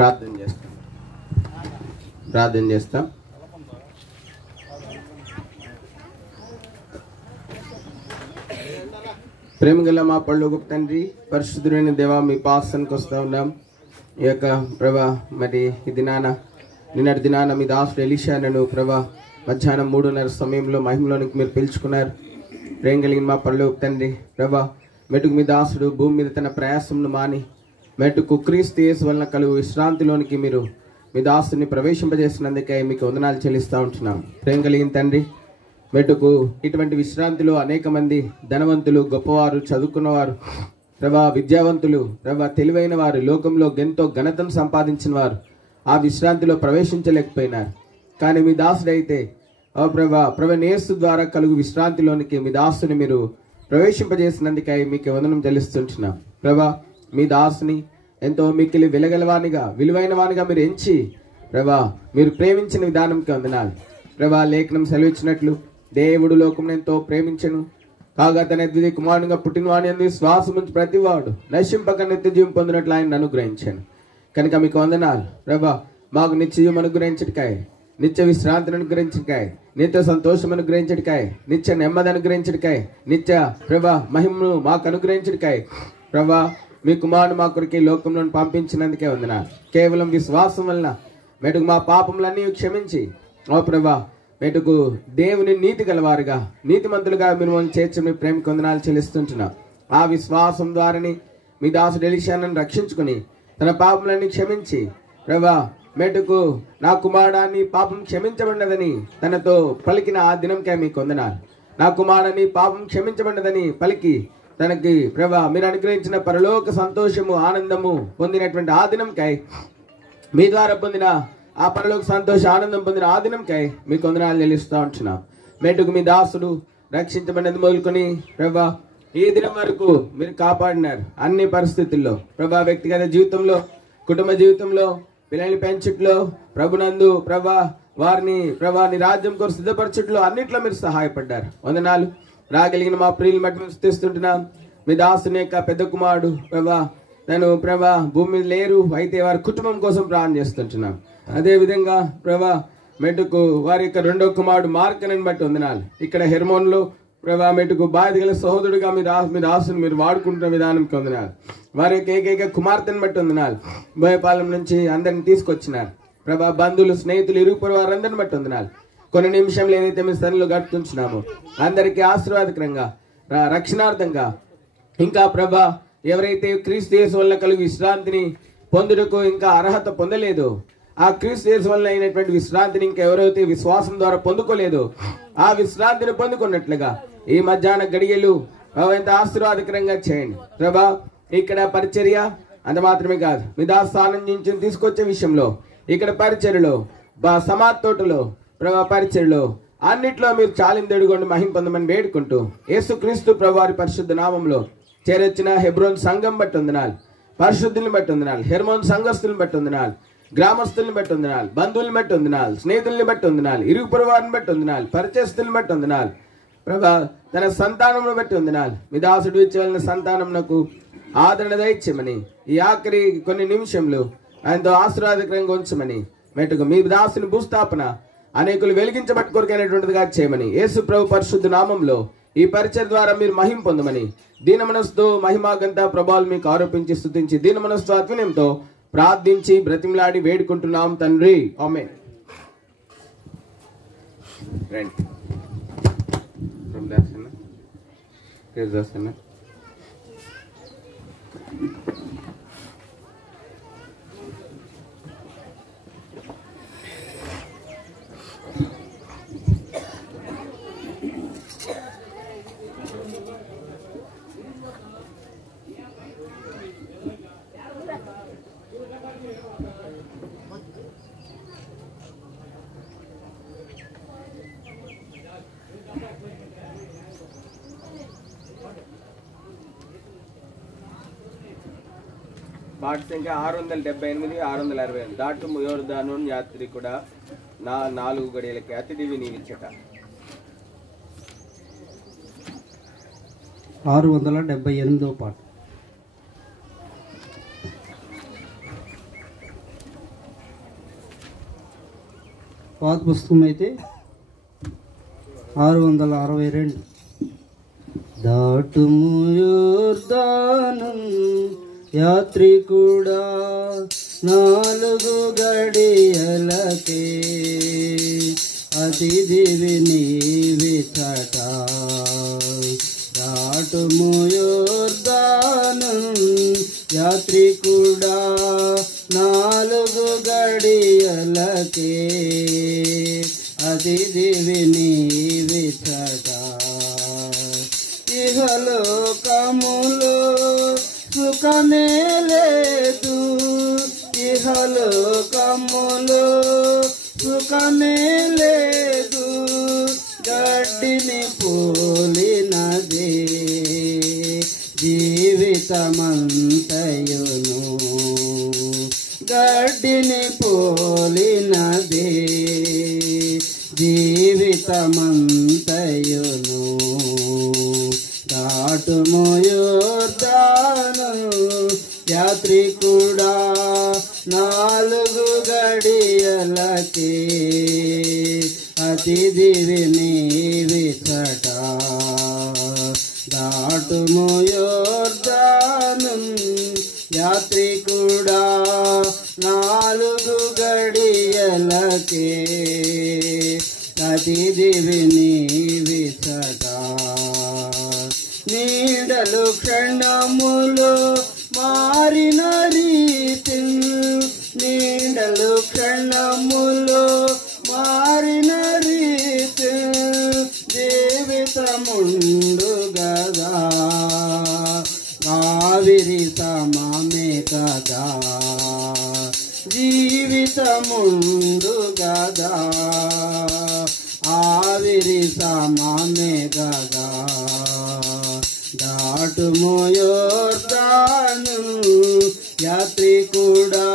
ప్రార్థన చేస్తాం. ప్రేమగల మా పరలోకపు తండ్రి, పరిశుద్ధుడైన దేవా, మీ పాసనకు వస్తూ ఉన్నాం. ఈ యొక్క ప్రభా మరి ఈ దినాన నిన్నటి దినాన మీ దాసుడు ఎలీషాను ప్రభా మధ్యాహ్నం 3:30 సమయంలో మహిమలోనికి మీరు పిలుచుకున్నారు. ప్రేమ కలిగిన మా పరలోకపు తండ్రి ప్రభా, మెటుకు మీ దాసుడు భూమి మీద తన ప్రయాసంను మాని మెటుకు క్రీస్తు యేసు వలన కలుగు విశ్రాంతిలోనికి మీరు మీ దాసుని ప్రవేశింపజేసినందుకే మీకు వందనాలు చెల్లిస్తూ ఉంటున్నాం. ప్రేమ కలిగిన తండ్రి, మెటుకు ఇటువంటి విశ్రాంతిలో అనేక మంది ధనవంతులు, గొప్పవారు, చదువుకున్నవారు ప్రభా, విద్యావంతులు ప్రభా, తెలివైన వారు, లోకంలో ఎంతో ఘనతను సంపాదించిన వారు ఆ విశ్రాంతిలో ప్రవేశించలేకపోయినారు. కానీ మీ దాసుడైతే ఓ ప్రభా యేసు ద్వారా కలుగు విశ్రాంతిలోనికి మీ దాసుని మీరు ప్రవేశింపజేసినందుకై మీకు వందనం చెల్లిస్తుంటున్నాం. ప్రభా, మీ దాసుని ఎంతో మిక్కిలి వెలగలవానిగా, విలువైన వానిగా మీరు ఎంచి ప్రభా మీరు ప్రేమించిన విధానంకి వందనాలు. ప్రభా, లేఖనం సెలవిచ్చినట్లు దేవుడు లోకమును ఎంతో ప్రేమించెను, కాగా తన ద్వితీయ కుమారునిగా పుట్టినవాని యందు విశ్వాసం ఉంచి ప్రతివాడు నశింపక నిత్య జీవం పొందినట్లు ఆయన అనుగ్రహించాను. కనుక మీకు వందనాలు ప్రభా, మాకు నిత్య జీవం అనుగ్రహించటికాయ, నిత్య విశ్రాంతిని అనుగ్రహించటికాయ, నిత్య సంతోషం అనుగ్రహించటికాయ, నిత్య నెమ్మది అనుగ్రహించటికాయ, నిత్య ప్రభా మహిమను మాకు అనుగ్రహించటికాయ ప్రభా మీ కుమారుడు మా కొరికి లోకంలో పంపించినందుకే వందనాలు. కేవలం విశ్వాసం వలన మెటుకు మా పాపములన్నీ క్షమించి ఓ ప్రభా మెటుకు దేవుని నీతి గలవారుగా, నీతిమంతులుగా మిమ్మల్ని చేర్చి మీ ప్రేమకు వందనాలు చెల్లిస్తుంటున్నాం. ఆ విశ్వాసం ద్వారాని మీ దాసుడు ఎలీషాను రక్షించుకుని తన పాపములన్నీ క్షమించి ప్రభా మెటుకు నా కుమారుడాన్ని పాపం క్షమించబడినదని తనతో పలికిన ఆ దినంకే మీకు వందనాలు. నా కుమారుని పాపం క్షమించబడినదని పలికి తనకి ప్రభా మీరు అనుగ్రహించిన పరలోక సంతోషము, ఆనందము పొందినటువంటి ఆ దినంకై, మీ ద్వారా పొందిన ఆ పరలోక సంతోష ఆనందం పొందిన ఆ దినంకై మీకు వందనాలు చెల్లిస్తూ ఉంటున్నాం. మెట్టుకు మీ దాసుడు రక్షించబడినది మొదలుకొని ప్రభా ఈ దినం వరకు మీరు కాపాడినారు. అన్ని పరిస్థితుల్లో ప్రభా, వ్యక్తిగత జీవితంలో, కుటుంబ జీవితంలో, పిల్లల్ని పెంచుట్లో ప్రభునందు ప్రభా వారిని ప్రభా నీ రాజ్యం కొరకు సిద్ధపరచుట్లో అన్నిట్లో మీరు సహాయపడ్డారు. వందనాలు. రాగలిగిన మా ప్రియులు మట్టి మేము స్థుతిస్తుంటున్నాం. మీ దాసుని యొక్క పెద్ద కుమారుడు ప్రభా తను ప్రభా భూమి మీద లేరు, అయితే వారి కుటుంబం కోసం ప్రార్థన చేస్తుంటున్నాం. అదేవిధంగా ప్రభా మెట్టుకు వారి యొక్క రెండో కుమారుడు మార్కనని బట్టి వందనాలు. ఇక్కడ హెర్మోన్లో ప్రభా మెట్టుకు బాధ్యత గల సహోదరుడిగా మీ దాసుని మీరు వాడుకుంటున్న విధానంకి వందనాలు. వారి యొక్క ఏకైక కుమార్తెను బట్టి వందనాలు. భయపాలెం నుంచి అందరిని తీసుకొచ్చినారు ప్రభా, బంధువులు, స్నేహితులు, ఇరుగు వారందరిని బట్టి వందనాలు. కొన్ని నిమిషంలో ఏదైతే మీ స్థలంలో గడుపుతుంటున్నామో అందరికీ ఆశీర్వాదకరంగా, రక్షణార్థంగా ఇంకా ప్రభా ఎవరైతే క్రీస్తు యేసు వలన కలుగు విశ్రాంతిని పొందుటకు ఇంకా అర్హత పొందలేదో, ఆ క్రీస్తు యేసు వలన అయినటువంటి విశ్రాంతిని ఇంకా ఎవరైతే విశ్వాసం ద్వారా పొందుకోలేదో ఆ విశ్రాంతిని పొందుకున్నట్లుగా ఈ మధ్యాహ్న గడియలు ఎంత ఆశీర్వాదకరంగా చేయండి ప్రభా. ఇక్కడ పరిచర్య అంత మాత్రమే కాదు, మీ దాస్థానం నుంచి తీసుకొచ్చే విషయంలో, ఇక్కడ పరిచర్యలో, సమాధి తోటలో ప్రభా పరిచర్యలో అన్నిట్లో మీరు చాలిందెడుగొండి మహిమ పొందమని వేడుకుంటూ యేసుక్రీస్తు ప్రభువారి పరిశుద్ధ నామంలో చేరొచ్చిన హెబ్రోన్ సంఘం బట్టి వందనాలు, పరిశుద్ధుల్ని బట్టి వందనాలు, హెర్మోన్ సంఘస్థుల్ని బట్టి వందనాలు, గ్రామస్తుల్ని బట్టి వందనాలు, బంధువుల్ని బట్టి వందనాలు, స్నేహితుల్ని బట్టి వందనాలు, ఇరుగు పొరుగువారిని బట్టి వందనాలు, పరిచయస్తుల్ని బట్టి వందనాలు ప్రభా. తన సంతానమును బట్టి వందనాలు. మీ దాసుడు ఇచ్చేవలన సంతానమునకు ఆదరణ దయచేయమని ఈ ఆఖరి కొన్ని నిమిషంలో ఆయనతో ఆశీర్వాదకరంగా ఉంచమని మెట్టుకు మీ దాసుని భూస్థాపన అనేకులు వెలిగించబట్టి కొరకైనటువంటిదిగా చేయమని యేసు ప్రభు పరిశుద్ధ నామంలో ఈ పరిచయ ద్వారా మీరు మహిమ పొందమని దీన మనస్సుతో మహిమాగంత ప్రభావాలు మీకు ఆరోపించి స్తుతించి దీన మనస్సుతో అత్వినయంతో ప్రార్థించి బ్రతిమలాడి వేడుకుంటున్నాం తండ్రి, ఆమేన్. వాటి సంఖ్య 678, 660. దాటు యోర్దాను యాత్రి కూడా 4 గడియలకి అతిథివి నీవిచ్చట. 678వ పాట. పాత పుస్తకం అయితే 662. దాటుము యోర్దాను యాత్రికుడా 4 గడియలకే అతిథివి నీవిచట. దాటుము యోర్దాను యాత్రికుడా 4 గడియలకే అతిథివి నీవిచట. ఇహలోకములో సుఖమే లేదు, ఇహలోకములో సుఖమే లేదు, గడ్డిని పోలినదే జీవితమంతయును, గడ్డిని పోలినదే జీవితమంతయును. దాటుము యోర్దాను యాత్రికుడా 4 గడియలకే అతిథివి నీవిచట. దాటుము యోర్దాను యాత్రికుడా 4 గడియలకే అతిథివి నీవిచట. నీడలు క్షణములో మారిన రీతి, నీడలు క్షణములో మారిన రీతి, జీవితముండు గదా ఆవిరి సమమే కదా, జీవితముండు గదా ఆవిరి సమమే కదా. దాటుము యోర్దాను యాత్రికుడా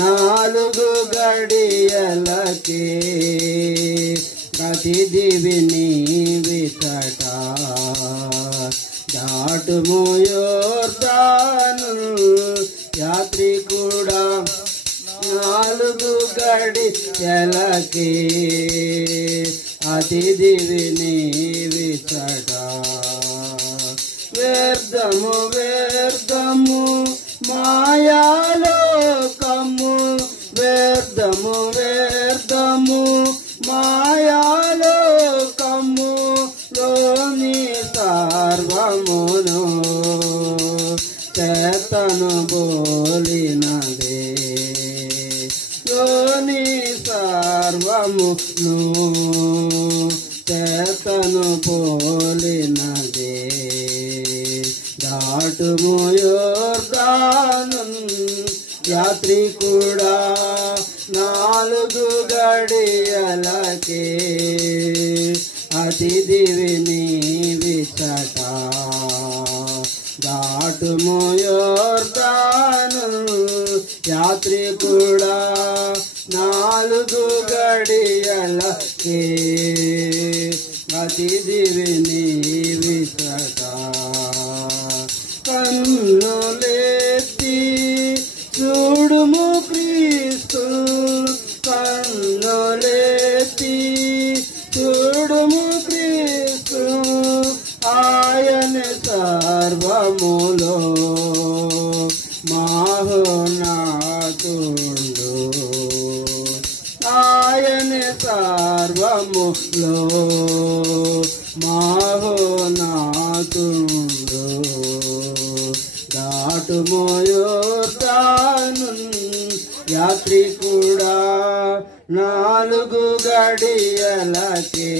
4 గడియలకే అతిథివి నీవిచట. దాటుము యోర్దాను యాత్రికుడా 4 గడియలకే అతిథివి నీవిచట. వ్యర్థము వ్యర్థము మాయాలోకము, వ్యర్థము వ్యర్థము మాయాలోకము లోని సర్వమును చేతను బోలినదే, లోని సర్వమును చేతను పోలినదే. దాటుము యోర్దాను యాత్రికుడా 4 గడియలకే అతిథివి నీవిచట. దాటుము యోర్దాను యాత్రికుడా 4 గడియలకే అతిథివి నీవిచట. కన్నులెత్తి చూడుము క్రీస్తు, కన్నులెత్తి చూడుము క్రీస్తు, ఆయన సర్వములో మహోన్నతుడు, ఆయన సర్వములో మహోన్నతుడు. దాటుము యోర్దాను యాత్రికుడా 4 గడియలకే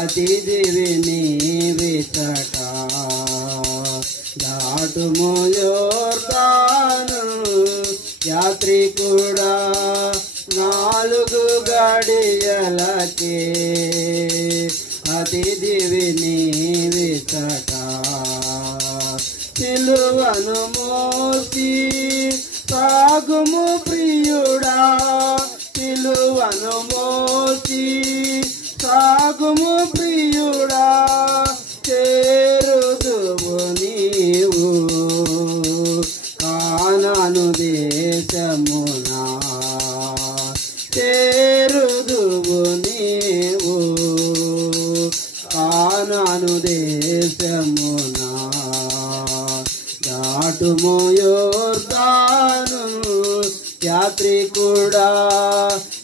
అతిథివి నీవిచట. దాటుము యోర్దాను యాత్రికుడా 4 గడియలకే అతిథివి నీవిచట. సిలువను మోసి సాగుము ప్రియుడా, సిలువను మోసి సాగుము ప్రియుడా, చేరుదువు నీవు కానాను దేశమునా, దాటుము యోర్దాను యాత్రికుడా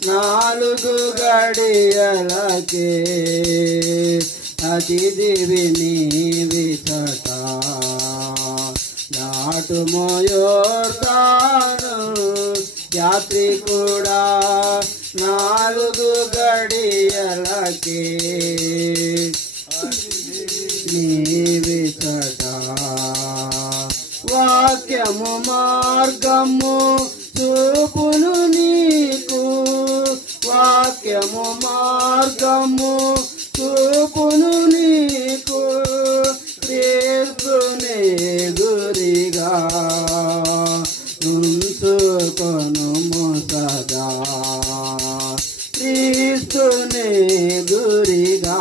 4 గడియలకే అతిథివి నీవిచట దాటుము యోర్దాను యాత్రికుడా 4 గడియలకే నీవిచట వాక్యము మార్గము చూపును నీకు వాక్యము మార్గము చూపును నీకు క్రీస్తునే గురిగా ఉంచుకొనుము సదా క్రీస్తునే గురిగా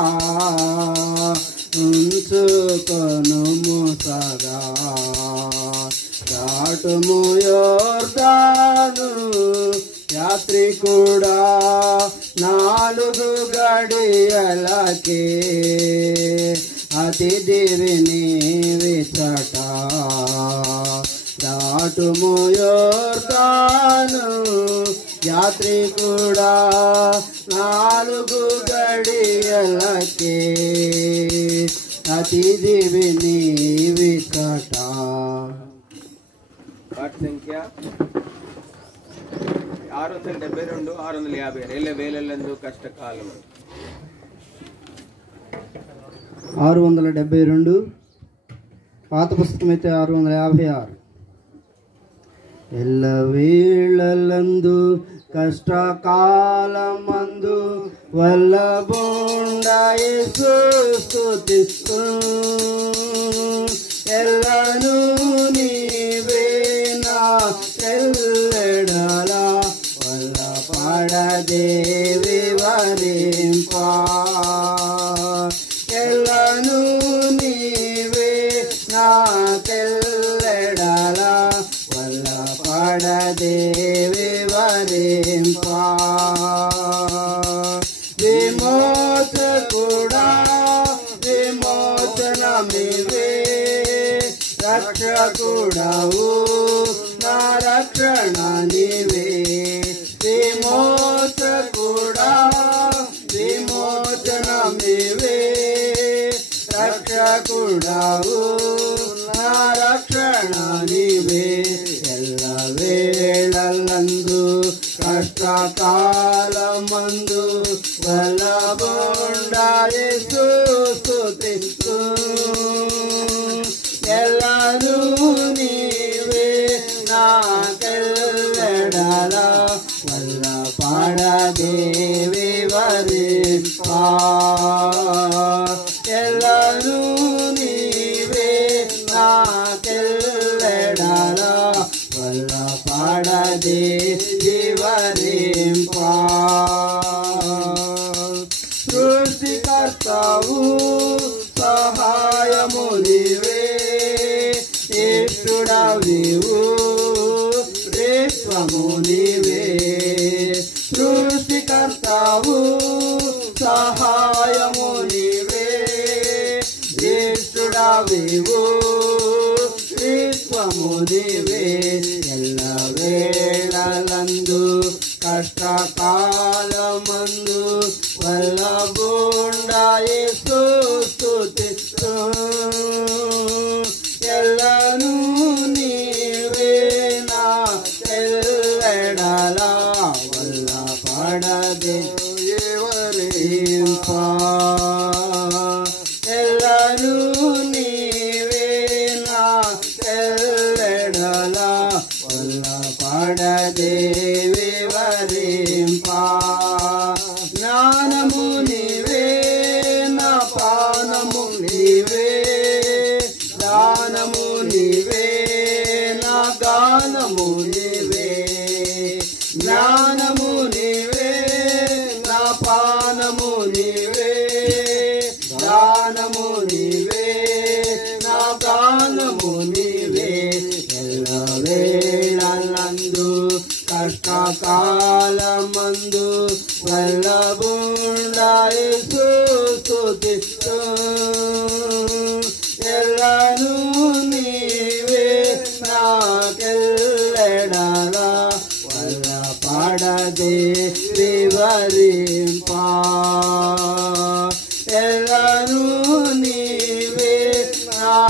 ఉంచుకొనుము సదా దాటుము యోర్దాను యాత్రికుడా 4 గడియలకే అతిథివి నీవిచట దాటుము యోర్దాను యాత్రికుడా 4 గడియలకే అతిథివి నీవిచట. వాటి సంఖ్య 672 650 రేళ్ళ వేలందు కష్టకాలం 672 పాత పుస్తకం అయితే 656 ఎల్లవేళలందు కష్టకాలమందు వల్లబుండ యేసు స్తుతిస్తూ ఎల్లను నీవే నా ఎల్లెడలా వల్ల పాడదేవి వరింపా ఎల్లను నీవే నా తెల్లెడలా వల్ల పాడదేవి వరింపా విమోచకుడా విమోచనమివే రక్షకుడవు నా రక్షణ నీవే విమోచకుడా విమోచనమివే రక్షకుడవు నా రక్షణ నీవే ఎల్లవేళలందు కష్టకాలమందు బలబొండ యేసు స్తుతిస్తూ ఎల్లను నీవే నాకెల్లెడలా వల్ల పాడదేవి వరింపా ఎల్లను నీవే నాకెల్లెడలా వల్ల పాడదేవి వరింపా సృష్టికర్తవు సహాయము నీవే ఇష్టుడవివు ప్రేత్వము నీవే సృష్టికర్తవు సహాయము నీవే ఇష్టుడవివు ప్రేత్వము నీవే ఎల్లవేళలందు కష్టకాలమందు వల్లబుండ యేసు స్తుతిస్తూ ఎల్లను నీవే నా తెల్లెడలా వల్ల పడదేవి వరింపా ఎల్లను నీవే నా తెల్లెడలా వల్ల పడదేవి వరింపా జ్ఞానము నీవే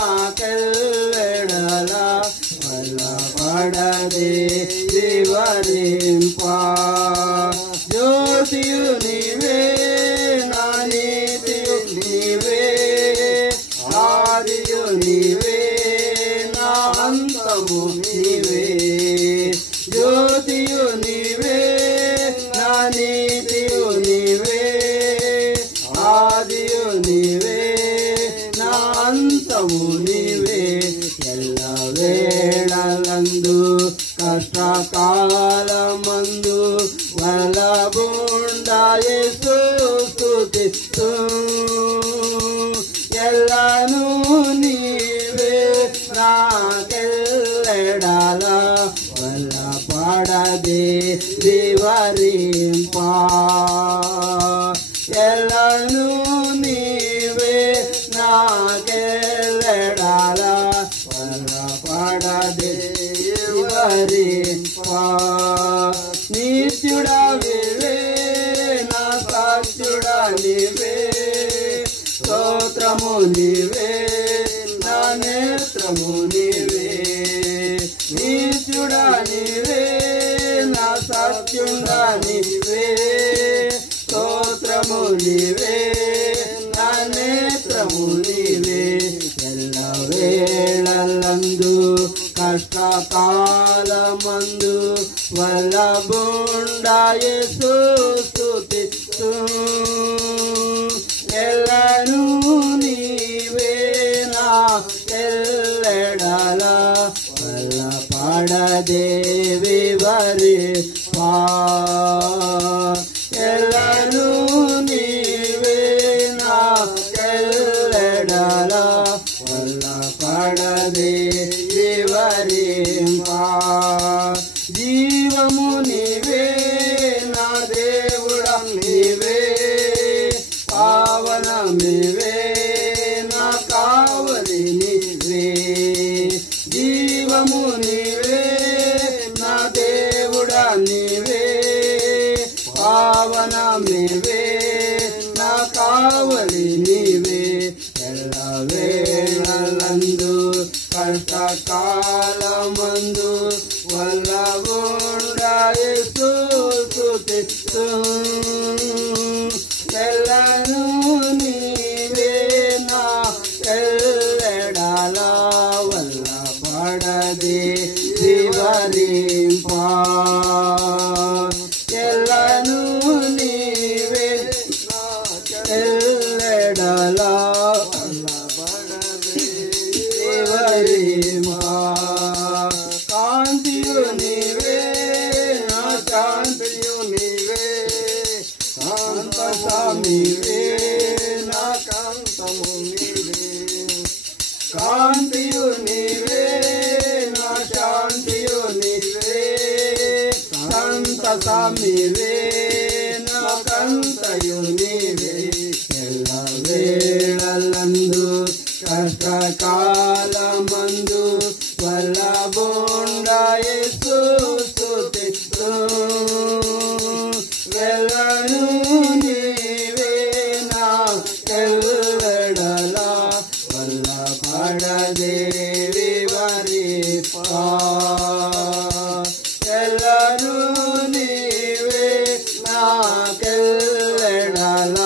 నాకెల్లెడల వల్లపడదే వివరింప జ్యోతియు నీవే నా నీతియు నీవే ఆదియు నీవే నా అంతము నీవే జ్యోతియు నీవే నా నీతియు నీవే ఆదియు నీవే నా అంతము నీవే ఎల్ల వేళలందు కష్టకాలమందు బలబుండాయేసు స్తుతిస్తూ ఎల్లను నీవే నాకెల్లెడల వల్లపడదే వివరింప ఎల్లను నీవే నాకెల్లెడల వల్లపడదే వివరింప నిత్యుడా నీవే నా సాక్షుడా నీవే స్తోత్రము నీవే నా నేత్రము నీవే నిత్యుడా నీవే నా సాక్షుడా నీవే స్తోత్రము నీవే నా నేత్రము నీవే ఎల్ల వేళలందు కష్టకాలమందు వల్లబుండాయేసు స్తుతిస్తూ ఎల్లను నీవే నాకెల్లెడల వల్లపడదే వివరింప ఎల్లను నీవే నాకెల్లెడల వల్లపడదే వివరింప జీవము నీవే నా దేవుడా నీవే పావనమివే నా కావలి నీవే జీవము నీవే నా దేవుడా నీవే పావనమివే నా కావలి నీవే ఎల్ల వేళలందు కష్టకాలమందు వల్లబుండాయేసు స్తుతిస్తూ ఎల్లను నీవే నాకెల్లెడల వల్లపడదే వివరింప ఎల్లను నీవే నాకెల్లెడల వల్లపడదే వివరింప కాంతియు నీవే నా శాంతియు నీవే కాంతసామివే నా కాంతము నీవే కాంతియు నీవే నా శాంతియు నీవే కాంతసామివే నా కాంతయు నీవే ఎల్ల వేళలందు కష్టకాలమందు వల్లబుండాయేసు స్తుతిస్తూ ఎల్లను నీవే నాకెల్లెడల వల్లపడదే వివరింప ఎల్లను నీవే నాకెల్లెడల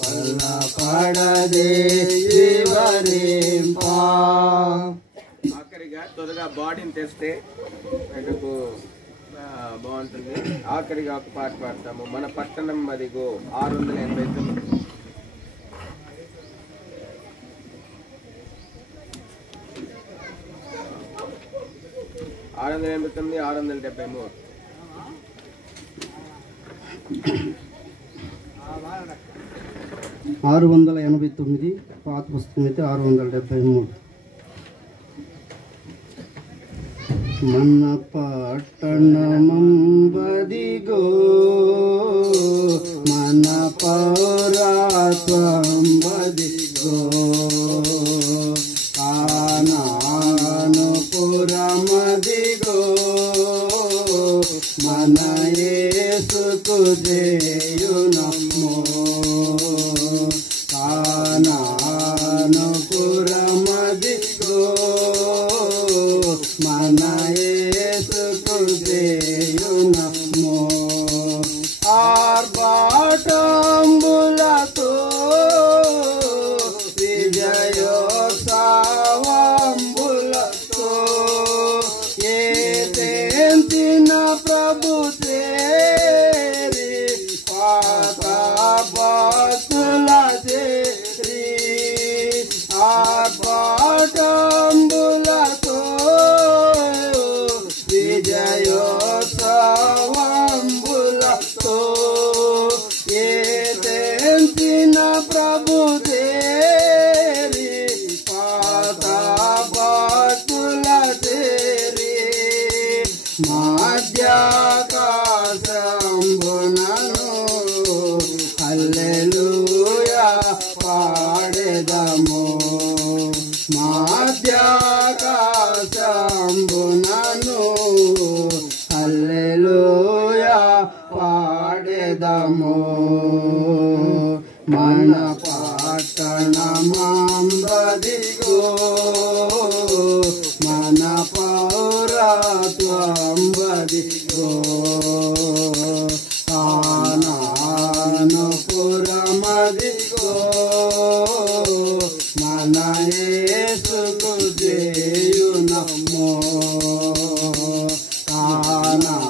వల్లపడదే వివరింప ఆఖరిగా త్వరగా బాడీని తెస్తే మనకు బాగుంటుంది. ఆఖరిగా ఒక పాట పాడతాము. మన పట్టణం అదిగో 689 689 673 689 పాత పుస్తకం అయితే 673 మన పట్టణమంబదిగో మన పౌరాత్వంబదిగో కానానుపురమదిగో మన యేసుకు జేయునమ్మో కానానుపురమదిగో మధ్యాకాశంబునను హల్లెలూయా పాడెదము. మన పట్టణమంబదిగో మన పౌరత్వంబదిగో కానానుపురమదిగో మన యేసుకు చేయునము. కానానుపురమదిగో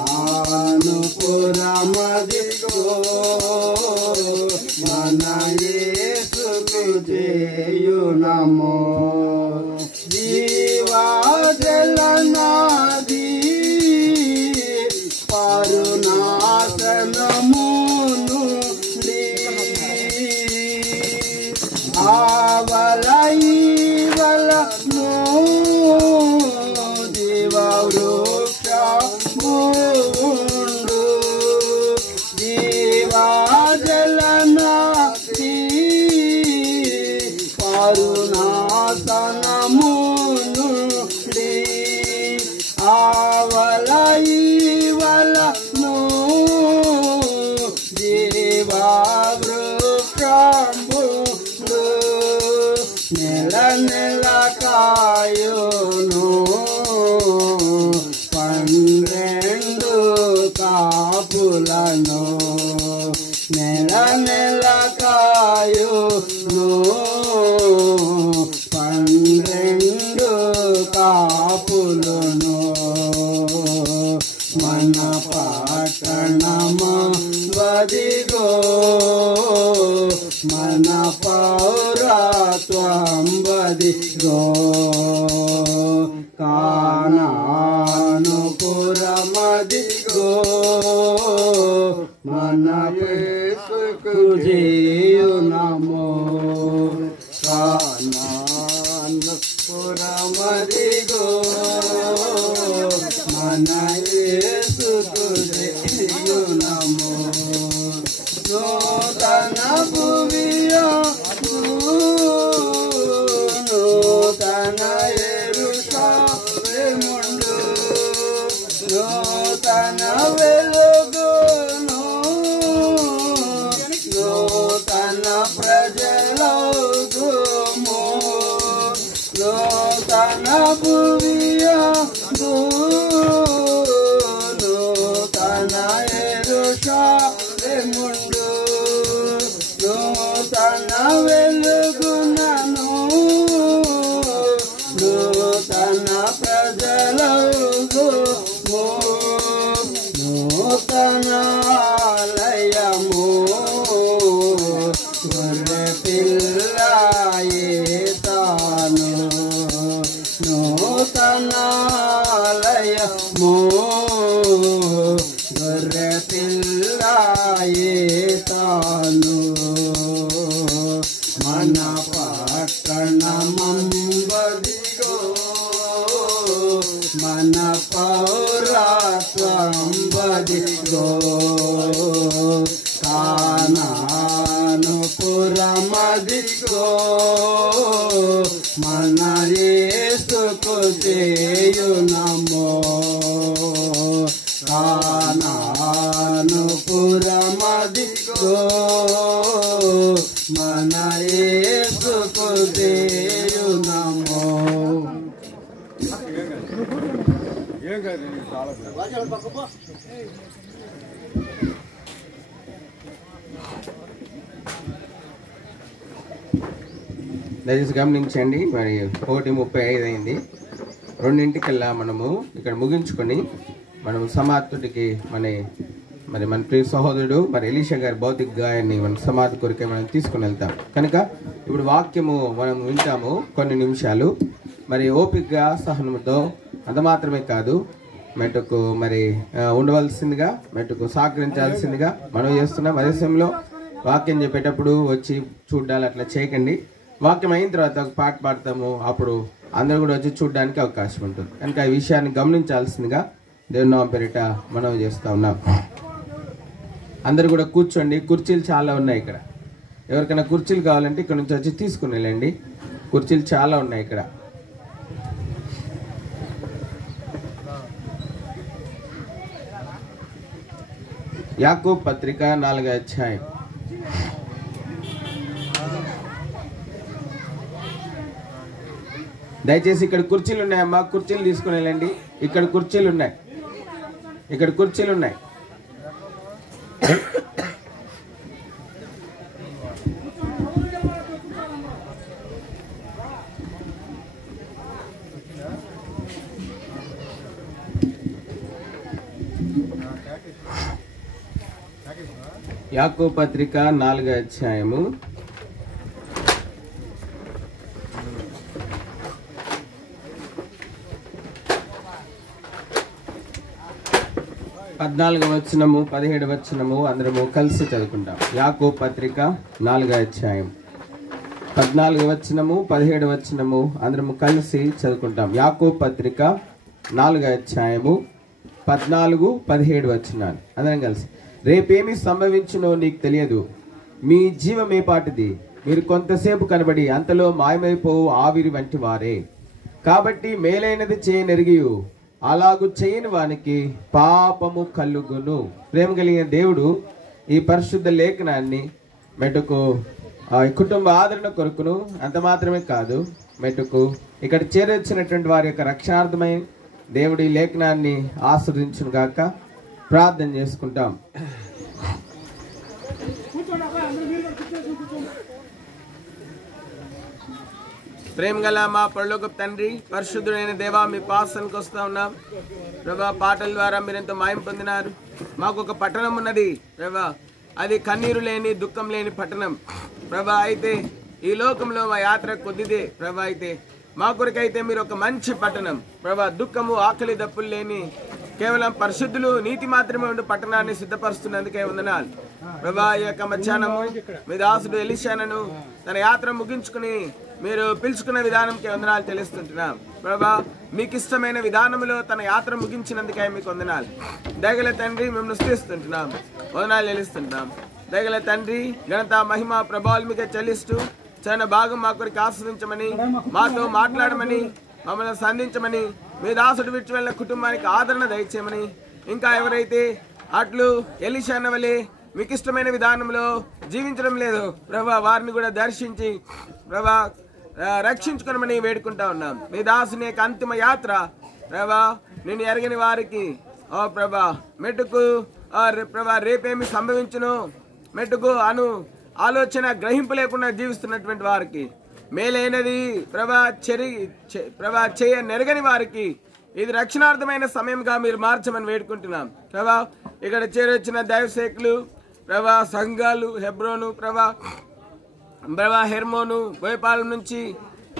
మన యేసుకు చేయునము. జీవజలనాది పరునాశనము నుండి ఆవలైవలను జీవవృక్షముండు. జీవజలనాది పరునాశనము నుండి ఆవలైవలను జీవవృక్షముండు. నెల నెల కాయును 12 కాపులను. నెల నెల కాయును 12 కాపులను. మన పట్టణమంబదిగో మన పౌరత్వంబదిగో కానానుపురమదిగో మన యేసుకు చేయునము. కానానుపురమదిగో మన యేసుకు చేయునము. నూతన భువియందు నూతన యెరూషలేముండు. నూతన వెలుగును నూతన ప్రజలగుము. నూతన భువియందు నూతన యెరూషలేముండు. నూతన వెలుగునను నూతన ప్రజలగుము. నూతన ఆలయము గొర్రె పిల్లయే తాను. నూతన ఆలయము గొర్రె పిల్లయే తాను. మన పట్టణమంబదిగో మన పౌరత్వంబదిగో కానానుపురమదిగో మన యేసుకు చేయునము. కానానుపురమదిగో మన యేసుకు చేయునము. దయచేసి గమనించండి. మరి 1:35 అయింది. 2:00కల్లా మనము ఇక్కడ ముగించుకొని మనం సమాధుడికి మరి మన ప్రియ సహోదరుడు మరి ఎలీషా గారి భౌతిక గాయాన్ని మన సమాధి కొరకే మనం తీసుకుని వెళ్తాం కనుక ఇప్పుడు వాక్యము మనం వింటాము కొన్ని నిమిషాలు. మరి ఓపికగా సహనంతో అంత మాత్రమే కాదు మెట్టుకు మరి ఉండవలసిందిగా మెట్టుకు సహకరించాల్సిందిగా మనం చేస్తున్నాం. అదే సమయంలో వాక్యం చెప్పేటప్పుడు వచ్చి చూడాలి అట్లా చేయకండి. వాక్యం అయిన తర్వాత ఒక పాట పాడతాము, అప్పుడు అందరూ కూడా వచ్చి చూడడానికి అవకాశం ఉంటుంది. కనుక ఈ విషయాన్ని గమనించాల్సిందిగా దేవుని నామం పేరిట మనం చేస్తూ ఉన్నాం. అందరు కూడా కూర్చోండి. కుర్చీలు చాలా ఉన్నాయి ఇక్కడ. ఎవరికైనా కుర్చీలు కావాలంటే ఇక్కడ నుంచి వచ్చి తీసుకుని వెళ్ళండి. కుర్చీలు చాలా ఉన్నాయి ఇక్కడ. యాకోబు పత్రిక 4వ అధ్యాయం. దయచేసి ఇక్కడ కుర్చీలు ఉన్నాయమ్మా, కుర్చీలు తీసుకుని వెళ్ళండి. ఇక్కడ కుర్చీలు ఉన్నాయి, ఇక్కడ కుర్చీలు ఉన్నాయి. యాకోబు పత్రిక 4వ అధ్యాయము 14వ వచనము 17వ వచనము అందరము కలిసి చదువుకుంటాం. యాకోబు పత్రిక 4వ అధ్యాయం 14వ వచనము 17వ వచనము అందరము కలిసి చదువుకుంటాం. యాకోబు పత్రిక 4వ అధ్యాయము 14, 17 వచనాలు అందరం కలిసి. రేపేమి సంభవించునో నీకు తెలియదు, మీ జీవమే పాటిది. మీరు కొంతసేపు కనబడి అంతలో మాయమైపోవు ఆవిరి వంటి వారే. కాబట్టి మేలైనది చేయనెరిగియు అలాగు చేయని వానికి పాపము కలుగును. ప్రేమ కలిగిన దేవుడు ఈ పరిశుద్ధ లేఖనాన్ని మెటుకు కుటుంబ ఆదరణ కొరకును, అంత మాత్రమే కాదు, మెటుకు ఇక్కడ చేరొచ్చినటువంటి వారి యొక్క రక్షణార్థమై దేవుడి లేఖనాన్ని ఆస్వాదించును గాక. ప్రార్థన చేసుకుంటాం. ప్రేమ గల మా పరలోకపు తండ్రి, పరిశుద్ధుడైన దేవా, మీ పాసనకు వస్తా ఉన్నాం ప్రభా. పాటల ద్వారా మీరెంతో మాయం పొందినారు. మాకు ఒక పట్టణం ఉన్నది ప్రభా, అది కన్నీరు లేని దుఃఖం లేని పట్టణం ప్రభా. అయితే ఈ లోకంలో మా యాత్ర కొద్దిదే ప్రభా. అయితే మా కొరకైతే మీరు ఒక మంచి పట్టణం ప్రభా, దుఃఖము ఆకలి దప్పులు లేని కేవలం పరిశుద్ధులు నీతి మాత్రమే ఉండి పట్టణాన్ని సిద్ధపరుస్తున్నందుకే వందనాలు ప్రభా. ఈ యొక్క మధ్యాహ్నము మీ దాసుడు ఎలీషాను తన యాత్ర ముగించుకుని మీరు పిలుచుకున్న విధానంకి వందనాలు తెలుస్తుంటున్నాం ప్రభా. మీకు ఇష్టమైన విధానంలో తన యాత్ర ముగించినందుకే మీకు వందనాలు. దయగల తండ్రి, మేము స్తుతిస్తుంటున్నాం, వందనాలు చెల్లిస్తుంటున్నాం. దయగల తండ్రి, ఘనత మహిమ ప్రభావాలు మీకే చెల్లిస్తూ చాలా భాగం మా కొరికి ఆస్వాదించమని, మాతో మాట్లాడమని, మమ్మల్ని సంధించమని, మీ దాసుడు విడిచి వెళ్ళిన కుటుంబానికి ఆదరణ దయచేయమని, ఇంకా ఎవరైతే అట్లు ఎలీషాను వలె మీకు ఇష్టమైన విధానంలో జీవించడం లేదు ప్రభా, వారిని కూడా దర్శించి ప్రభా రక్షించుకోమని వేడుకుంటా ఉన్నాం. మీ దాసుని యొక్క అంతిమ యాత్ర ప్రభా, నేను ఎరగని వారికి ఓ ప్రభా మెట్టుకు ప్రభా రేపేమి సంభవించును మెట్టుకు ఆలోచన గ్రహింపు లేకుండా జీవిస్తున్నటువంటి వారికి, మేలైనది ప్రభా చేయ నెరగని వారికి ఇది రక్షణార్థమైన సమయంగా మీరు మార్చమని వేడుకుంటున్నాం ప్రభా. ఇక్కడ చేరొచ్చిన దైవసేకులు ప్రభా, సంఘాలు హెబ్రోను ప్రభా, హెర్మోను బోయపాలెం నుంచి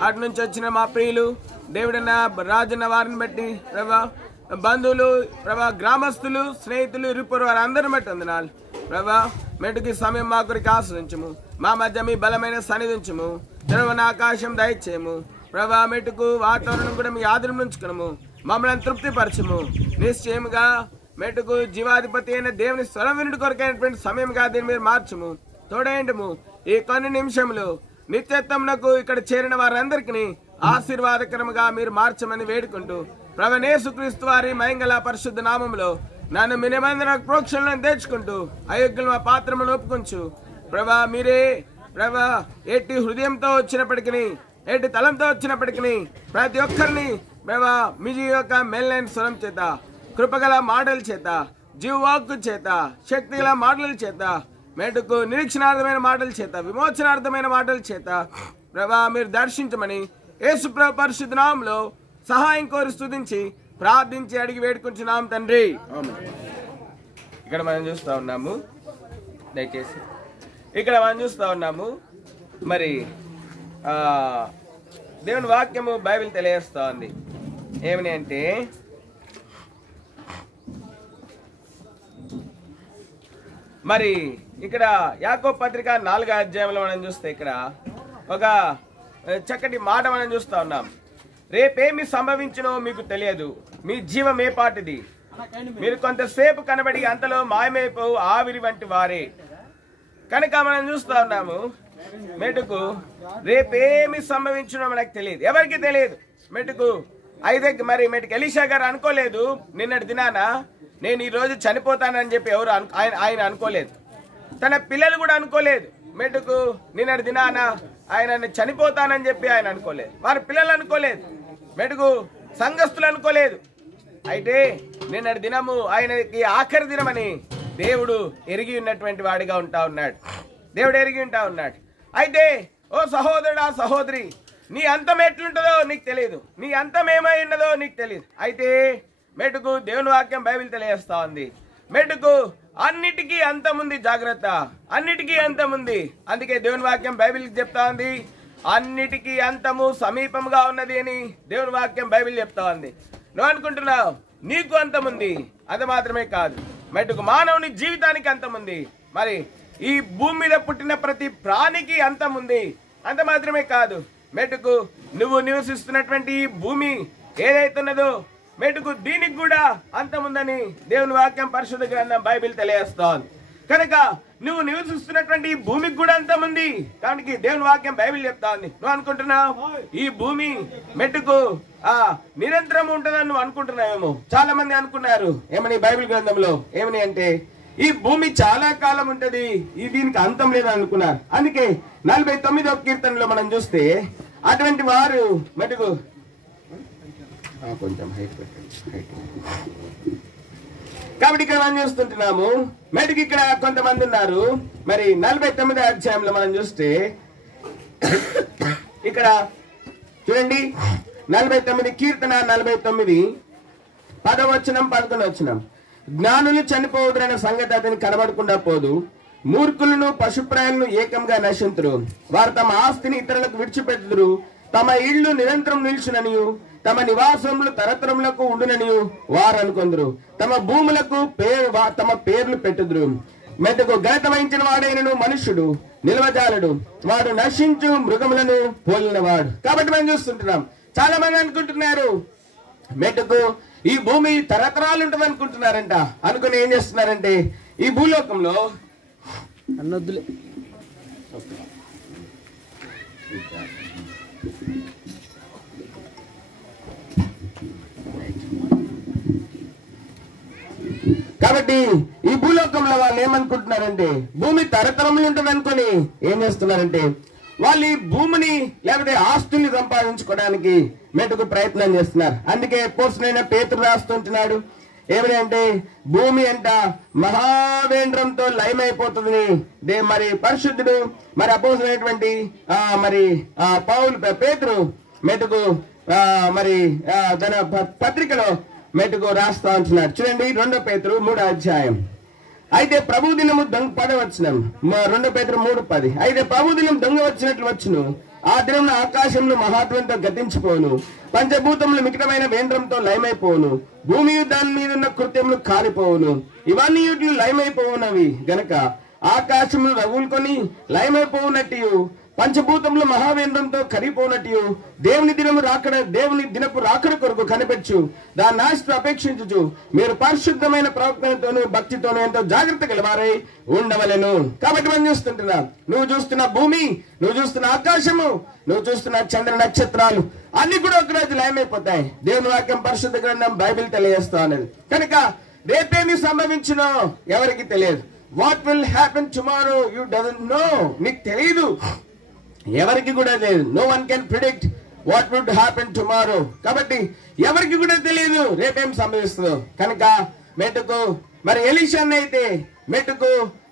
అటు నుంచి వచ్చిన మా ప్రియులు దేవుడన్న రాజన్న వారిని బట్టి ప్రభా, బంధువులు ప్రభా, గ్రామస్తులు స్నేహితులు ఇరుపురు వారందరిని బట్టి వందనాలు ప్రభా. మెటుకి సమయం మా కొరికి ఆశ్రయించము, మా మధ్య మీ బలమైన సన్నిధించము, తెరవన ఆకాశం దయచేయము ప్రభా. మెటుకు వాతావరణం కూడా మీ ఆదరణ ఉంచుకునము, మమ్మల్ని తృప్తిపరచము. నిశ్చయముగా మెటుకు జీవాధిపతి అయిన దేవుని స్వరం వినుడి కొరకైనటువంటి సమయంగా దీన్ని మీరు మార్చము, తోడేయండము. ఈ కొన్ని నిమిషములు నిత్యత్వమునకు ఇక్కడ చేరిన వారందరికీ ఆశీర్వాదకరముగా మీరు మార్చమని వేడుకుంటూ ప్రభు యేసుక్రీస్తు వారి మయంగళ పరిశుద్ధ నామములో నన్ను మీ నిబంధన ప్రోక్షణలను తెచ్చుకుంటూ అయోగ్యులు మా పాత్రమును ఒప్పుకొంచు ప్రభా. మీరే ప్రభా ఎట్టి హృదయంతో వచ్చినప్పటికీ, ఎట్టి తలంతో వచ్చినప్పటికీ ప్రతి ఒక్కరిని ప్రభా మీ యొక్క మెల్లైన స్వరం చేత, కృపగల మాటల చేత, జీవవాక్కు చేత, శక్తిగల మాటల చేత, మేటుకు నిరీక్షణార్థమైన మాటల చేత, విమోచనార్థమైన మాటల చేత ప్రభా మీరు దర్శించమని యేసు ప్రభు పరిశుద్ధ నామములో సహాయం కోరి స్తుతించి ప్రార్థించి అడిగి వేడుకుంటున్నాం తండ్రి. ఇక్కడ మనం చూస్తా ఉన్నాము, దయచేసి ఇక్కడ మనం చూస్తా ఉన్నాము మరి దేవుని వాక్యము బైబిల్ తెలియజేస్తా ఉంది. ఏమని అంటే మరి ఇక్కడ యాకోబు పత్రిక 4వ అధ్యాయంలో మనం చూస్తే ఇక్కడ ఒక చక్కటి మాట మనం చూస్తా ఉన్నాం. రేపేమి సంభవించునో మీకు తెలియదు, మీ జీవం ఏ పాటిది. మీరు కొంతసేపు కనబడి అంతలో మాయమైపోవు ఆవిరి వంటి వారే. కనుక మనం చూస్తా ఉన్నాము మెటుకు రేపేమి సంభవించునో మనకు తెలియదు, ఎవరికి తెలియదు మెటుకు. అయితే మరి మెటుకు ఎలీషా గారు అనుకోలేదు నిన్నటి దినాన నేను ఈరోజు చనిపోతానని చెప్పి ఎవరు ఆయన అనుకోలేదు. తన పిల్లలు కూడా అనుకోలేదు. మెటుకు నిన్నటి దినాన ఆయన చనిపోతానని చెప్పి ఆయన అనుకోలేదు. వారి పిల్లలు అనుకోలేదు. మెటుకు సంఘస్థులు అనుకోలేదు. అయితే నిన్నటి దినము ఆయనకి ఆఖరి దినమని దేవుడు ఎరిగి ఉన్నటువంటి వాడిగా ఉంటా ఉన్నాడు. దేవుడు ఎరిగి ఉంటా ఉన్నాడు. అయితే ఓ సహోదరుడా, సహోదరి, నీ అంతం ఎట్లుంటుందో నీకు తెలియదు. నీ అంతం ఏమై ఉన్నదో నీకు తెలియదు. అయితే మెటుకు దేవుని వాక్యం బైబిల్ తెలియజేస్తా ఉంది. మెటుకు అన్నిటికీ అంతం ఉంది, జాగ్రత్త, అన్నిటికీ అంతం ఉంది. అందుకే దేవుని వాక్యం బైబిల్ చెప్తా ఉంది, అన్నిటికీ అంతము సమీపంగా ఉన్నది అని దేవుని వాక్యం బైబిల్ చెప్తా ఉంది. నువ్వు అనుకుంటున్నావు నీకు అంతం ఉంది, అది మాత్రమే కాదు, మెటుకు మానవుని జీవితానికి అంతం ఉంది. మరి ఈ భూమి మీద పుట్టిన ప్రతి ప్రాణికి అంతం ఉంది. అంత మాత్రమే కాదు, మెటుకు నువ్వు నివసిస్తున్నటువంటి ఈ భూమి ఏదైతున్నదో మెటుకు దీనికి కూడా అంతం ఉందని దేవుని వాక్యం పరిశుద్ధ గ్రంథం బైబిల్ తెలియజేస్తోంది. కనుక నువ్వు నివసిస్తున్నటువంటి ఈ భూమికి కూడా అంతం ఉంది. కాబట్టి దేవుని వాక్యం బైబిల్ చెప్తా ఉంది. నువ్వు అనుకుంటున్నావు ఈ భూమి మెట్టుకు నిరంతరం ఉంటుందని నువ్వు అనుకుంటున్నావేమో. చాలా మంది అనుకున్నారు ఏమని బైబిల్ గ్రంథంలో ఏమని అంటే ఈ భూమి చాలా కాలం ఉంటది, దీనికి అంతం లేదని అనుకున్నారు. అందుకే 49వ కీర్తనలో మనం చూస్తే అటువంటి వారు మెట్టుకు కొంచెం హైట్ పెట్టండి. కాబట్టి ఇక్కడ మనం చూస్తుంటున్నాము మెటుకు ఇక్కడ కొంతమంది ఉన్నారు. మరి 49వ అధ్యాయంలో మనం చూస్తే ఇక్కడ చూడండి 49 కీర్తన 49 10వ వచనం 11వ వచనం. జ్ఞానులు చనిపోవుదురన్న సంగతి అతనికి కనబడకుండా పోదు, మూర్ఖులను పశుప్రాయులను ఏకంగా నశింతురు. వారు తమ ఆస్తిని ఇతరులకు విడిచిపెట్టుదురు, తమ ఇళ్లు నిరంతరం నిల్చుననియు తమ నివాసములు తరతరములకు ఉండుననియు వారు అనుకొందురు. తమ భూములకు తమ పేర్లు పెట్టుదురు. మెదకు ఘనత వహించిన వాడైనను మనుష్యుడు నిల్వజాలడు, వాడు నశించు మృగములను పోలినవాడు. కాబట్టి మనం చూస్తుంటున్నాం చాలా మంది అనుకుంటున్నారు మెట్టుకు ఈ భూమి తరతరాలు ఉంటుంది అనుకుంటున్నారంట. అనుకుని ఏం చేస్తున్నారంటే ఈ భూలోకంలో అన్నద్దులే కాబట్టి ఈ భూలోకంలో వాళ్ళు ఏమనుకుంటున్నారంటే భూమి తరతరములు ఉంటుంది అనుకుని ఏం చేస్తున్నారంటే వాళ్ళు ఈ భూమిని లేకపోతే ఆస్తుల్ని సంపాదించుకోవడానికి మెట్టుకు ప్రయత్నం చేస్తున్నారు. అందుకే పోస్టునైనా పేతురు రాస్తుంటున్నాడు ఏమని అంటే భూమి అంట మహావేంద్రంతో లయమైపోతుందని మరి పరిశుద్ధుడు మరి అపోజినటువంటి మరి పేతురు మెట్టుకు మరి తన పత్రికలో మెట్టుకు రాస్తా ఉంటున్నాడు. చూడండి 2 పేతురు 3వ అధ్యాయం. అయితే ప్రభు దినము దొంగ 10వ వచనం 2 పేతురు 3:10. అయితే ప్రభు దినం దొంగ వచ్చినట్లు వచ్చును, ఆ దినం ఆకాశంలో మహాత్వంతో గతించిపోను, పంచభూతములు మికిటమైన వేంద్రంతో లయమైపోవును, భూమి దాని మీద ఉన్న కృత్యములు కాలిపోవును, ఇవన్నీ వీటిని లయమైపోవునవి గనక ఆకాశములు రగులుకొని లయమైపోవునట్టు పంచభూతములు మహావేంద్రంతో కరిగిపోనట్టు దేవుని దినపు రాకడ కొరకు కనిపెచ్చు దాన్ని ఆశతో అపేక్షించుచు మీరు పరిశుద్ధమైన ప్రవర్తనతోనూ భక్తితోనూ ఎంతో జాగ్రత్త గలవారై ఉండవలెను. కాబట్టి మనం చూస్తుంటున్నాం నువ్వు చూస్తున్న భూమి, నువ్వు చూస్తున్న ఆకాశము, నువ్వు చూస్తున్న చంద్ర నక్షత్రాలు అన్ని కూడా ఒకరోజు లయమైపోతాయి. దేవుని వాక్యం పరిశుద్ధ గ్రంథం బైబిల్ తెలియజేస్తా అనేది. కనుక రేపేమి సంభవించునో ఎవరికి తెలియదు. What will happen tomorrow you doesn't know, నీకు తెలియదు, ఎవరికి కూడా లేదు. No one can predict what would happen tomorrow. కాబట్టి ఎవరికి కూడా తెలియదు రేపేం సంభవిస్తుందో. కనుక మెట్టుకు మరి ఎలీషాని అయితే మెట్టుకు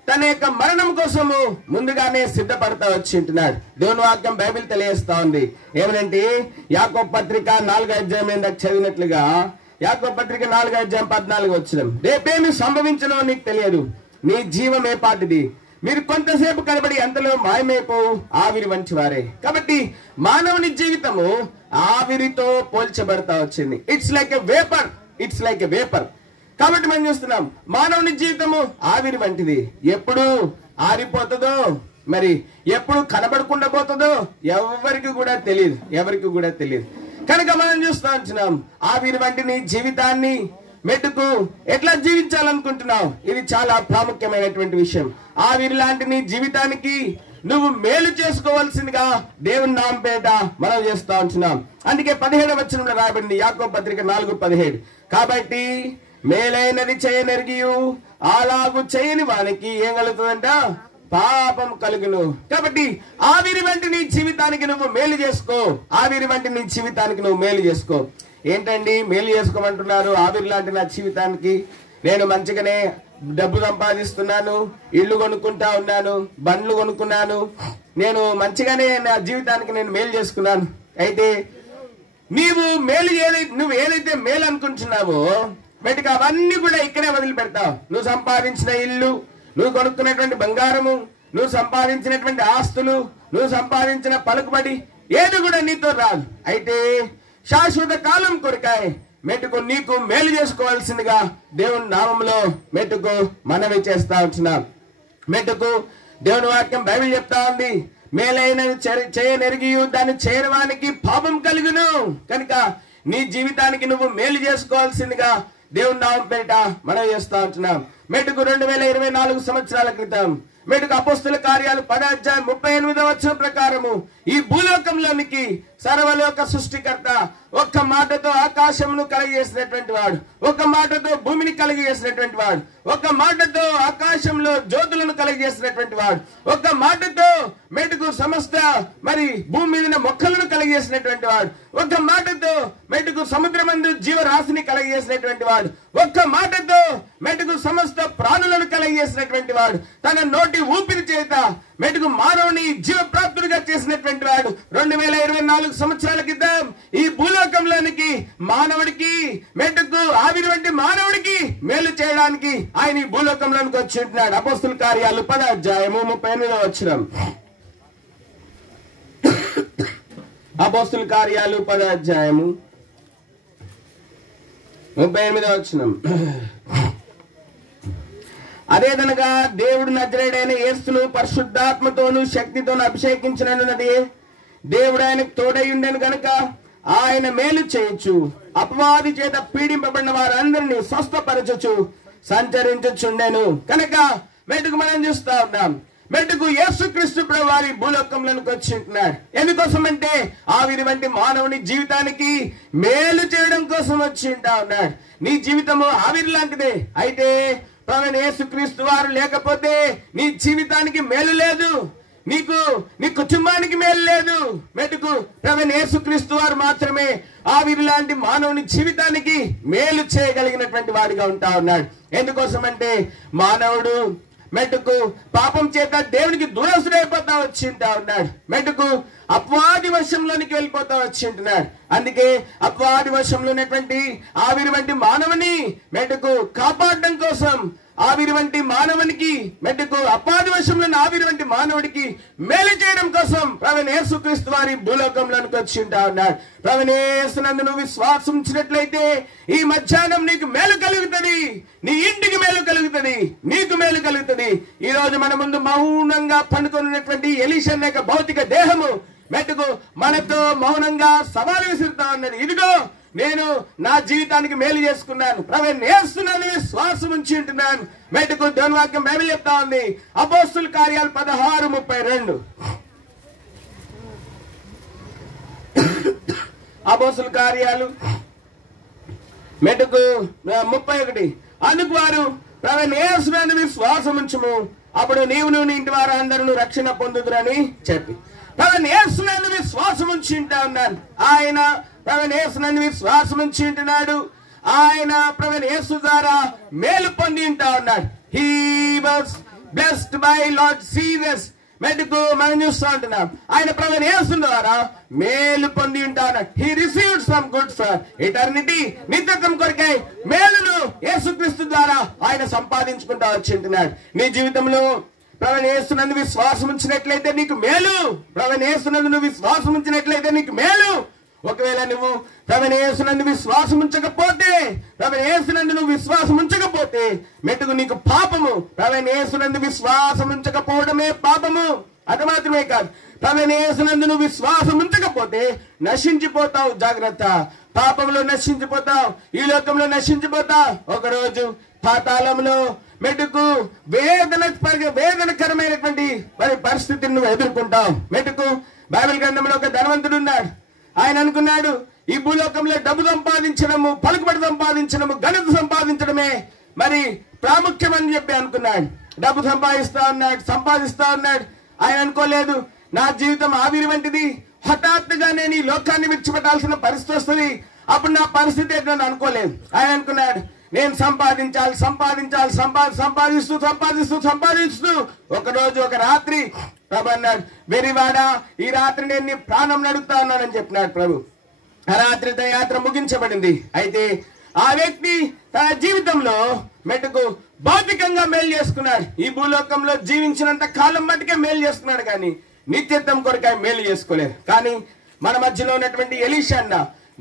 తన యొక్క మరణం కోసము ముందుగానే సిద్ధపడతా వచ్చింటున్నాడు. దేవుని వాక్యం బైబిల్ తెలియజేస్తా ఉంది ఏమనంటే యాకోబు పత్రిక 4వ అధ్యాయం ఇందాక చదివినట్లుగా యాకోబు పత్రిక 4వ అధ్యాయం 14వ వచనం. రేపేమి సంభవించనో నీకు తెలియదు, నీ జీవం ఏ పాటిది, మీరు కొంతసేపు కనబడి అంతలో మాయమైపోవు ఆవిరి వంటి వారే. కాబట్టి మానవుని జీవితము ఆవిరితో పోల్చబడతా వచ్చింది. It's like a vapour. కాబట్టి మనం చూస్తున్నాం మానవుని జీవితము ఆవిరి వంటిది. ఎప్పుడు ఆరిపోతుందో మరి ఎప్పుడు కనబడకుండా పోతుందో ఎవరికి కూడా తెలియదు. కనుక మనం చూస్తూ ఉంటున్నాం ఆవిరి వంటి నీ జీవితాన్ని మెట్టుకు ఎట్లా జీవించాలనుకుంటున్నావు, ఇది చాలా ప్రాముఖ్యమైనటువంటి విషయం. ఆవిరి లాంటి నీ జీవితానికి నువ్వు మేలు చేసుకోవాల్సిందిగా దేవుని నామపేట మనం చేస్తా ఉంటున్నాం. అందుకే 17వ వచనంలో రాయబడింది యాకోబు పత్రిక 4:17. కాబట్టి మేలైనది చేయనెరిగియు అలాగు చేయని వానికి ఏం కలుగుతుందంట? పాపం కలుగును. కాబట్టి ఆవిరి వంటి నీ జీవితానికి నువ్వు మేలు చేసుకో. ఆవిరి వంటి నీ జీవితానికి నువ్వు మేలు చేసుకో. ఏంటండి మేలు చేసుకోమంటున్నారు? ఆవిరి లాంటి నా జీవితానికి నేను మంచిగానే డబ్బు సంపాదిస్తున్నాను, ఇల్లు కొనుక్కుంటా ఉన్నాను, బండ్లు కొనుక్కున్నాను, నేను మంచిగానే నా జీవితానికి నేను మేలు చేసుకున్నాను. అయితే నువ్వు ఏదైతే మేలు అనుకుంటున్నావో బయటకు అవన్నీ కూడా ఇక్కడే వదిలిపెడతావు. నువ్వు సంపాదించిన ఇల్లు, నువ్వు కొనుక్కున్నటువంటి బంగారము, నువ్వు సంపాదించినటువంటి ఆస్తులు, నువ్వు సంపాదించిన పలుకుబడి ఏది కూడా నీతో రాదు. అయితే శాశ్వత కాలం కొరకాయ మెట్టుకు నీకు మేలు చేసుకోవాల్సిందిగా దేవుని నామంలో మెట్టుకు మనవి చేస్తా ఉంటున్నాం. మెట్టుకు దేవుని వాక్యం బైబిల్ చెప్తా ఉంది, మేలైనది చేయనెరిగి దాన్ని చేయడానికి పాపం కలుగును. కనుక నీ జీవితానికి నువ్వు మేలు చేసుకోవాల్సిందిగా దేవుని నామం పేరిట మనం చేస్తా ఉంటున్నాం. మెట్టుకు 2024 సంవత్సరాల క్రితం మెట్టుకు అపోస్తుల కార్యాలు 10:38 ప్రకారము ఈ భూలోకంలోనికి సర్వలోక సృష్టికర్త ఒక్క మాటతో ఆకాశమును కలిగజేసినటువంటి వాడు, ఒక్క మాటతో భూమిని కలిగజేసినటువంటి వాడు, ఒక్క మాటతో ఆకాశంలో జ్యోతులను కలిగజేసినటువంటి వాడు, ఒక్క మాటతో మెట్టుకు సమస్త భూమి మీద మొక్కలను కలిగజేసినటువంటి వాడు, ఒక్క మాటతో మెట్టుకు సముద్రమందు జీవరాశిని కలిగజేసినటువంటి వాడు, ఒక్క మాటతో మెట్టుకు సమస్త ప్రాణులను కలిగజేసినటువంటి వాడు, తన నోటి ఊపిరి చేత మెట్టుకు మానవుని జీవప్రాప్తుడిగా చేసినటువంటి వాడు 2024 సంవత్సరాల క్రితం ఈ భూలోకంలోనికి మానవుడికి మెట్టుకు ఆవిరి వంటి మానవుడికి మేలు చేయడానికి ఆయన ఈ భూలోకంలోనికి వచ్చి ఉంటున్నాడు. అపోస్తుల కార్యాలు 10:38 అపోస్తుల కార్యాలు 10:38 అదేదనగా దేవుడు నజరేయుడైన యేసును పరిశుద్ధాత్మతోను శక్తితోను అభిషేకించినది. దేవుడు ఆయనకు తోడై ఉండెను గనుక ఆయన మేలు చేయొచ్చు, అపవాది చేత పీడింపబడిన వారందరినీ స్వస్థపరచచ్చు సంచరించుచుండెను. కనుక మెట్టుకు మనం చూస్తా ఉన్నాం, మెట్టుకు యేసుక్రీస్తు ప్రభువు వారి భూలోకంలోకి వచ్చి ఉంటున్నాడు. ఎందుకోసం అంటే ఆవిరి వంటి మానవుని జీవితానికి మేలు చేయడం కోసం వచ్చి ఉంటా ఉన్నాడు. నీ జీవితము ఆవిరి లాంటిదే. అయితే ప్రభువైన యేసుక్రీస్తు వారు లేకపోతే నీ జీవితానికి మేలు లేదు, నీ కుటుంబానికి మేలు లేదు. మెట్టుకు ప్రభువైన యేసుక్రీస్తు వారు మాత్రమే ఆవిరి లాంటి మానవుని జీవితానికి మేలు చేయగలిగినటువంటి వాడిగా ఉంటా ఉన్నాడు. ఎందుకోసం అంటే మానవుడు మెట్టుకు పాపం చేత దేవునికి దూరస్తుడైపోతా వచ్చింటా ఉన్నాడు. మెట్టుకు అపవాది వశంలోనికి వెళ్ళిపోతా వచ్చింటున్నాడు. అందుకే అపవాది వశంలో ఉన్నటువంటి ఆవిరి వంటి మానవుని మెట్టుకు కాపాడడం కోసం ఆవిరి వంటి మానవునికి మెట్టుకు అపవాది వశంలో ఆవిరి వంటి మానవుడికి మేలు చేయడం కోసం ప్రభువైన యేసుక్రీస్తు వారి భూలోకంలోనికి వచ్చి ఉంటా ఉన్నాడు. ప్రభువైన యేసునందు నువ్వు విశ్వాసం ఉంచినట్లయితే ఈ మధ్యాహ్నం నీకు మేలు కలుగుతుంది, నీ ఇంటికి మేలు కలుగుతుంది, నీకు మేలు కలుగుతుంది. ఈ రోజు మన ముందు మౌనంగా పండుకొన్నటువంటి ఎలీషా యొక్క భౌతిక దేహము మెట్టుకు మనతో మౌనంగా సవాలు విసురుతా ఉన్నది. ఇదిగో నేను నా జీవితానికి మేలు చేసుకున్నాను, ప్రభువైన యేసునందు విశ్వాసం ఉంచి ఉంటున్నాను. మెట్టుకు దేవుని వాక్యం బైబిల్ చెప్తా ఉంది. అపోస్తుల కార్యాలు 16:32 అపోస్తుల కార్యాలు మెట్టుకు 31 అందుకు వారు ప్రభువైన యేసునందు విశ్వాసం ఉంచుము, అప్పుడు నీవును నీ ఇంటి వారు అందరూ రక్షణ పొందుదురని చెప్పి ప్రభువైన యేసునందు విశ్వాసం ఉంచి ఉంటా ఉన్నాను. ఆయన ప్రభువైన యేసునందు విశ్వాసం ఉంచి ఉంటున్నాడు. ఆయన ప్రభువైన యేసు ద్వారా మేలు పొంది ఉంటా ఉన్నాడు. He was blessed by Lord Jesus. మెట్టుకు మనం చూస్తూ ఉంటున్నాం, ఆయన ప్రభువైన యేసు ద్వారా మేలు పొంది ఉంటా ఉన్నాడు. He received some good for eternity. నిత్యత్వం కొరకై మేలును యేసుక్రీస్తు ద్వారా ఆయన సంపాదించుకుంటా వచ్చి ఉంటున్నాడు. నీ జీవితంలో ప్రభువైన యేసునందు విశ్వాసం ఉంచినట్లయితే నీకు మేలు. ప్రభువైన యేసునందు నువ్వు విశ్వాసం ఉంచినట్లయితే నీకు మేలు. ఒకవేళ నువ్వు ప్రభువైన యేసునందు విశ్వాసం ఉంచకపోతే, ప్రభువైన యేసునందు నువ్వు విశ్వాసం ఉంచకపోతే మెట్టుకు నీకు పాపము. ప్రభువైన యేసునందు విశ్వాసం ఉంచకపోవడమే పాపము. అది మాత్రమే కాదు, ప్రభువైన యేసునందు నువ్వు విశ్వాసం ఉంచకపోతే నశించిపోతావు. జాగ్రత్త, పాపంలో నశించిపోతావు, ఈ లోకంలో నశించిపోతావు. ఒకరోజు పాతాళంలో మెట్టుకు వేదనకరమైనటువంటి పరిస్థితిని నువ్వు ఎదుర్కొంటావు. మెట్టుకు బైబిల్ గ్రంథంలో ఒక ధనవంతుడు ఉన్నాడు. ఆయన అనుకున్నాడు, ఈ భూలోకంలో డబ్బు సంపాదించడము, పలుకుబడి సంపాదించడము, ఘనత సంపాదించడమే మరి ప్రాముఖ్యమని చెప్పి అనుకున్నాడు. డబ్బు సంపాదిస్తా ఉన్నాడు. ఆయన అనుకోలేదు నా జీవితం ఆవిరి వంటిది, హఠాత్తుగా నేను ఈ లోకాన్ని విడిచిపెట్టాల్సిన పరిస్థితి వస్తుంది, అప్పుడు నా పరిస్థితి ఏంటని అనుకోలేదు. ఆయన అనుకున్నాడు నేను సంపాదిస్తూ ఒకరోజు ఒక రాత్రి ప్రభు అన్నాడు, వెరివాడా ఈ రాత్రి నేను నీ ప్రాణం నడుగుతా ఉన్నానని చెప్పినాడు ప్రభు. ఆ రాత్రి యాత్ర ముగించబడింది. అయితే ఆ వ్యక్తి తన జీవితంలో మెట్టుకు భౌతికంగా మేలు చేసుకున్నాడు. ఈ భూలోకంలో జీవించినంత కాలం మట్టుకే మేలు చేసుకున్నాడు, కానీ నిత్యత్వం కొరకాయ మేలు చేసుకోలేదు. కానీ మన మధ్యలో ఉన్నటువంటి ఎలీషా అన్న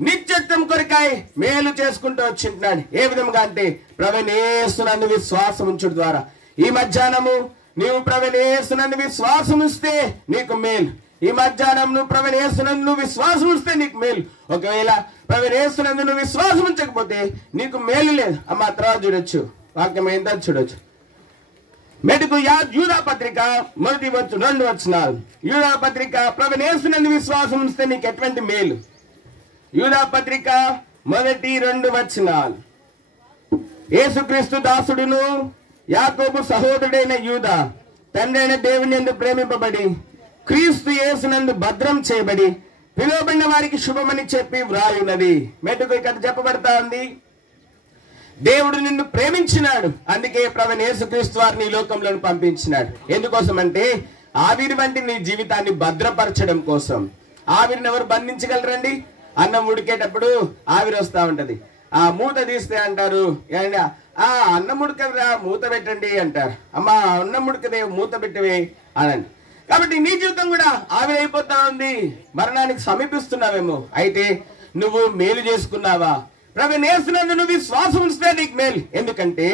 నిత్యత్వం కొరకాయ మేలు చేసుకుంటూ వచ్చింటున్నాడు. ఏ విధంగా అంటే ప్రభువైన యేసునందు విశ్వాసం ఉంచుట ద్వారా. ఈ మధ్యాహ్నము నీవు ప్రభువైన యేసునందు విశ్వాసం ఉంచితే నీకు మేలు. ఈ మధ్యాహ్నం నువ్వు ప్రభువైన యేసునందు విశ్వాసం ఉంచితే నీకు మేలు. ఒకవేళ ప్రభువైన యేసునందు నువ్వు విశ్వాసం ఉంచకపోతే నీకు మేలు లేదు. అమ్మ తర్వాత చూడొచ్చు, వాక్యం ఏంటో చూడొచ్చు. మెటుకు యూదా పత్రిక 1-2 వచనాలు. యూదా పత్రిక ప్రభువైన యేసునందు విశ్వాసం ఉంచితే నీకు ఎటువంటి మేలు. యూదా పత్రిక 1-2 వచనాలు. యేసుక్రీస్తు దాసుడును యాకోబు సహోదరుడైన యూదా తండ్రి అయిన దేవుని యందు ప్రేమింపబడి క్రీస్తు యేసునందు భద్రం చేయబడి పిలువబడిన వారికి శుభమని చెప్పి వ్రాయున్నది. మెటుకు ఇక్కడ చెప్పబడతా ఉంది, దేవుడు నిన్ను ప్రేమించినాడు, అందుకే ప్రభువైన యేసుక్రీస్తు వారిని ఈ లోకంలో పంపించినాడు. ఎందుకోసం అంటే ఆవిరి వంటి నీ జీవితాన్ని భద్రపరచడం కోసం. ఆవిరిని ఎవరు బంధించగలరండి? అన్నం ఉడికేటప్పుడు ఆవిరి వస్తా ఉంటది. ఆ మూత తీస్తే అంటారు ఆ అన్నం ఉడకదురా మూత పెట్టండి అంటారు. అమ్మా అన్నం ఉడకదే మూత పెట్టవే అనండి. కాబట్టి నీ జీవితం కూడా ఆవిరైపోతా ఉంది, మరణానికి సమీపిస్తున్నావేమో. అయితే నువ్వు మేలు చేసుకున్నావా? ప్రభువైన యేసునందు నువ్వు విశ్వాసం ఉంచితే నీకు మేలు. ఎందుకంటే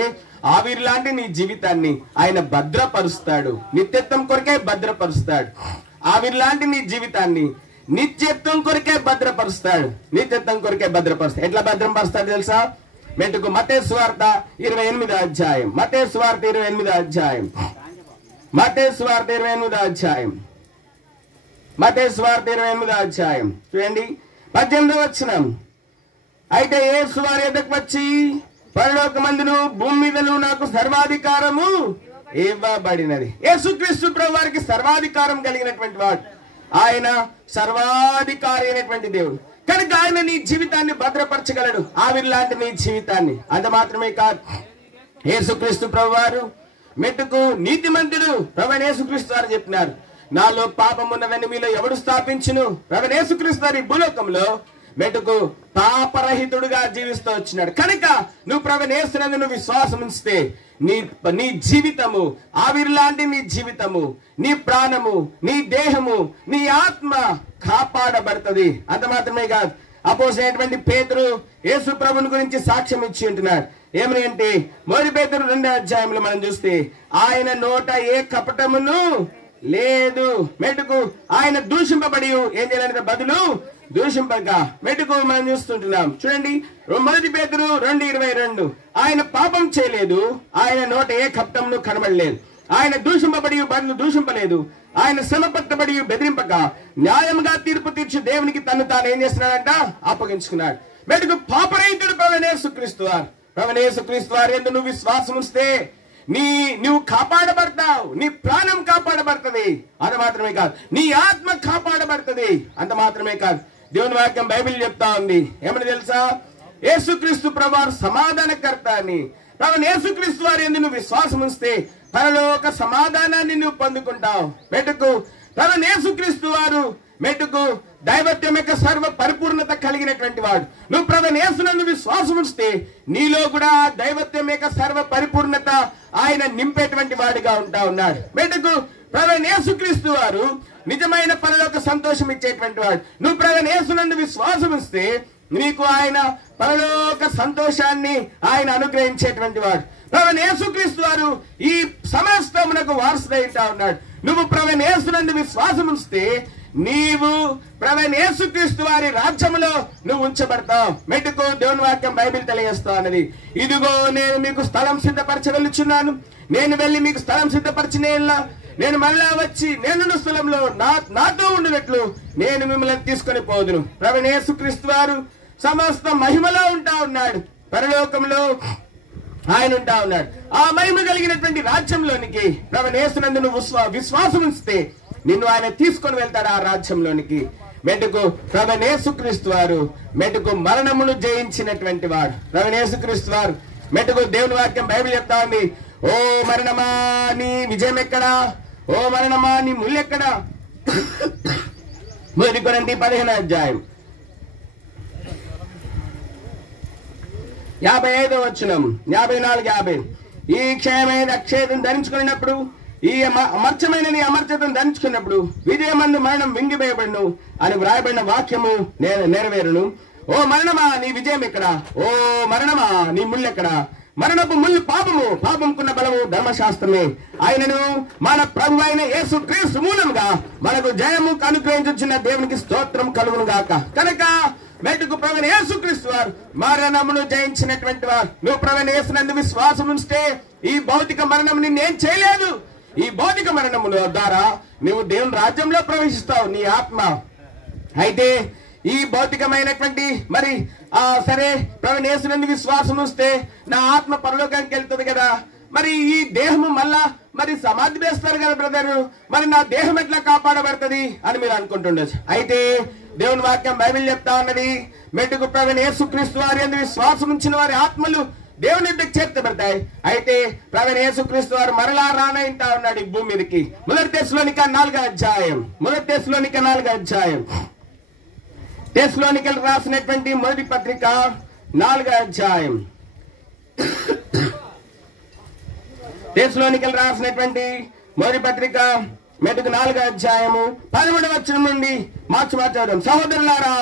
ఆవిరి లాంటి నీ జీవితాన్ని ఆయన భద్రపరుస్తాడు, నిత్యత్వం కొరకే భద్రపరుస్తాడు. ఆవిరి లాంటి నీ జీవితాన్ని నిత్యత్వం కొరకే భద్రపరుస్తాడు. నిత్యత్వం కొరకే భద్రపరుస్తాడు. ఎట్లా భద్రపరుస్తాడు తెలుసా? మెట్టుకు మత్తయి సువార్త 28వ అధ్యాయం. మత్తయి సువార్త 28వ అధ్యాయం. మత్తయి సువార్త 28వ అధ్యాయం. మత్తయి సువార్త 28వ అధ్యాయం చూడండి 18వ వచనం. అయితే యేసు వారి ఎద్దకు వచ్చి పరలోకమందును భూమి మీదను నాకు సర్వాధికారము ఇవ్వబడినది. యేసుక్రీస్తు ప్రభు వారికి సర్వాధికారం కలిగినటువంటి వాడు. ఆయన సర్వాధికారి అయినటువంటి దేవుడు కనుక ఆయన నీ జీవితాన్ని భద్రపరచగలడు, ఆవిరి లాంటి నీ జీవితాన్ని. అంత మాత్రమే కాదు, యేసుక్రీస్తు ప్రభు వారు మెట్టుకు నీతిమంతుడు. ప్రభువైన యేసుక్రీస్తు వారు చెప్పినారు, నాలో పాపం ఉన్నదని మీలో ఎవడు స్థాపించును? ప్రభువైన యేసుక్రీస్తు వారి భూలోకంలో మెట్టుకు పాపరహితుడుగా జీవిస్తూ వచ్చినాడు. కనుక నువ్వు ప్రభువైన యేసునందు నువ్వు విశ్వాసం ఉంచితే నీ జీవితము ఆవిరి లాంటి నీ జీవితము, నీ ప్రాణము, నీ దేహము, నీ ఆత్మ కాపాడబడుతుంది. అంత మాత్రమే కాదు, అపోస్తలుడైనటువంటి పేతురు యేసు ప్రభుని గురించి సాక్ష్యం ఇచ్చి ఉంటున్నాడు. ఏమని అంటే 1 పేతురు 2వ అధ్యాయంలో మనం చూస్తే ఆయన నోట ఏ కపటమును లేదు. మెటుకు ఆయన దూషింపబడి ఏం చేయాలంటే బదులు దూషింపక మెటుకు మనం చూస్తుంటున్నాం. చూడండి 1 పేతురు 2:22 ఆయన పాపం చేయలేదు, ఆయన నోట ఏ కపటమును కనబడలేదు, ఆయన దూషింపబడి బదులు దూషింపలేదు, ఆయన శ్రమ పట్టబడి బెదిరింపక న్యాయంగా తీర్పు తీర్చి దేవునికి తను తాను ఏం చేస్తున్నాడంట అప్పగించుకున్నాడు. మెటుకు పాపరహితుడు ప్రభువైన యేసుక్రీస్తు వారు. ప్రభువైన యేసుక్రీస్తు వారు యందు నువ్వు విశ్వాసం ఉంచితే నువ్వు కాపాడబడతావు, నీ ప్రాణం కాపాడబడుతుంది. అంత మాత్రమే కాదు, నీ ఆత్మ కాపాడబడుతుంది. అంత మాత్రమే కాదు, దేవుని వాక్యం బైబిల్ చెప్తా ఉంది. ఏమని తెలుసా? యేసుక్రీస్తు ప్రభువారు సమాధానకర్త అని. ప్రభువైన యేసుక్రీస్తు వారి యందు నువ్వు విశ్వాసం ఉంచితే పరలోక సమాధానాన్ని నువ్వు పొందుకుంటావు. మెట్టుకు ప్రభువైన యేసుక్రీస్తు వారు మెట్టుకు దైవత్వం యొక్క సర్వ పరిపూర్ణత కలిగినటువంటి వాడు. నువ్వు ప్రభువైన యేసునందు విశ్వాసం ఉంచితే నీలో కూడా దైవత్వం యొక్క సర్వ పరిపూర్ణత ఆయన నింపేటువంటి వాడిగా ఉంటా ఉన్నాడు. మెట్టుకు ప్రభువైన యేసుక్రీస్తు వారు నిజమైన పరలోక సంతోషం ఇచ్చేటువంటి వాడు. నువ్వు ప్రభువైన యేసునందు విశ్వాసం ఉంచితే నీకు ఆయన పరలోక సంతోషాన్ని ఆయన అనుగ్రహించేటువంటి వాడు. ప్రభువైన యేసుక్రీస్తు వారు ఈ సమస్తమునకు వారసుడై ఉన్నాడు. నువ్వు ప్రభువైన యేసునందు విశ్వాసం ఉంచితే నీవు ప్రభువైన యేసుక్రీస్తు వారి రాజ్యములో నువ్వు ఉంచబడతావు. మెట్టుకు దేవుని వాక్యం బైబిల్ తెలియజేస్తా అన్నది, ఇదిగో నేను మీకు స్థలం సిద్ధపరచ వెళ్ళుచున్నాను, నేను వెళ్ళి మీకు స్థలం సిద్ధపరిచిన నేను మళ్ళా వచ్చి నేనున్న స్థలంలో నాతో ఉండినట్లు నేను మిమ్మల్ని తీసుకొని పోదును. ప్రభువైన యేసుక్రీస్తు వారు సమస్త మహిమలో ఉంటా ఉన్నాడు. పరలోకంలో ఆయన ఉంటా ఉన్నాడు. ఆ మహిమ కలిగినటువంటి రాజ్యంలోనికి ప్రభువైన యేసునందు నువ్వు విశ్వాసం ఉంచితే నిన్ను ఆయన తీసుకొని వెళ్తాడు ఆ రాజ్యంలోనికి. మెటుకు ప్రభువైన యేసుక్రీస్తు వారు మెటుకు మరణమును జయించినటువంటి వాడు. ప్రభువైన యేసుక్రీస్తు వారు మెటుకు దేవుని వాక్యం బైబిల్ చెప్తా ఉంది, ఓ మరణమా నీ విజయం ఎక్కడా, ఓ మరణమా నీ ముల్లెక్కడా. 1 కొరింథీ 15వ అధ్యాయం 55వ వచనం 54-50. ఈ క్షయమైన అక్షయతను ధరించుకున్నప్పుడు, ఈ అమర్చమైనది అమర్చతను ధరించుకున్నప్పుడు విజయమందు మరణం వింగివేయబడును అని వ్రాయబడిన వాక్యము నెరవేరును. ఓ మరణమా నీ విజయం ఎక్కడా, ఓ మరణమా నీ ముల్లెక్కడా. మరణపు ముళ్ళు పాపము, పాపంకున్న బలము ధర్మశాస్త్రమే. ఆయనను మన ప్రభు అయిన యేసు క్రీస్తు మూలముగా మనకు జయము అనుగ్రహించుచున్న దేవునికి స్తోత్రం కలుగును గాక. కనుక మెట్టుకు ప్రభువైన యేసుక్రీస్తు వారు మరణమును జయించినటువంటి వారు. నువ్వు ప్రభువైన యేసునందు విశ్వాసం ఉంచితే ఈ భౌతిక మరణం నిన్నేం చేయలేదు. ఈ భౌతిక మరణముల ద్వారా నువ్వు దేవుని రాజ్యంలో ప్రవేశిస్తావు, నీ ఆత్మ. అయితే ఈ భౌతికమైనటువంటి మరి సరే ప్రభువైన యేసునందు విశ్వాసం ఉంచితే నా ఆత్మ పరలోకానికి వెళ్తుంది కదా, మరి ఈ దేహము మళ్ళా మరి సమాధి వేస్తారు కదా బ్రదర్, మరి నా దేహం ఎట్లా కాపాడబడుతుంది అని మీరు అనుకుంటుండొచ్చు. అయితే దేవుని వాక్యం బైబిల్ చెప్తా ఉన్నది, మెట్టుకు ప్రభువైన యేసుక్రీస్తు వారి యందు విశ్వాసం ఉంచిన వారి ఆత్మలు దేవుని యొద్దకు చేర్చబడతాయి. అయితే ప్రభువైన యేసుక్రీస్తు వారు మరలా రానంటా ఉన్నాడు ఈ భూమి మీదకి. 1 తెస్సలోనిక 4వ అధ్యాయం 1 తెస్సలోనిక 4వ అధ్యాయం తెస్సలోనికలు రాసినటువంటి మొదటి పత్రిక 4వ అధ్యాయం తెస్సలోనికలు రాసినటువంటి మొదటి పత్రిక మెట్టుకు 4వ అధ్యాయము 13వ వచనం నుండి మార్చడం. సహోదరులారా,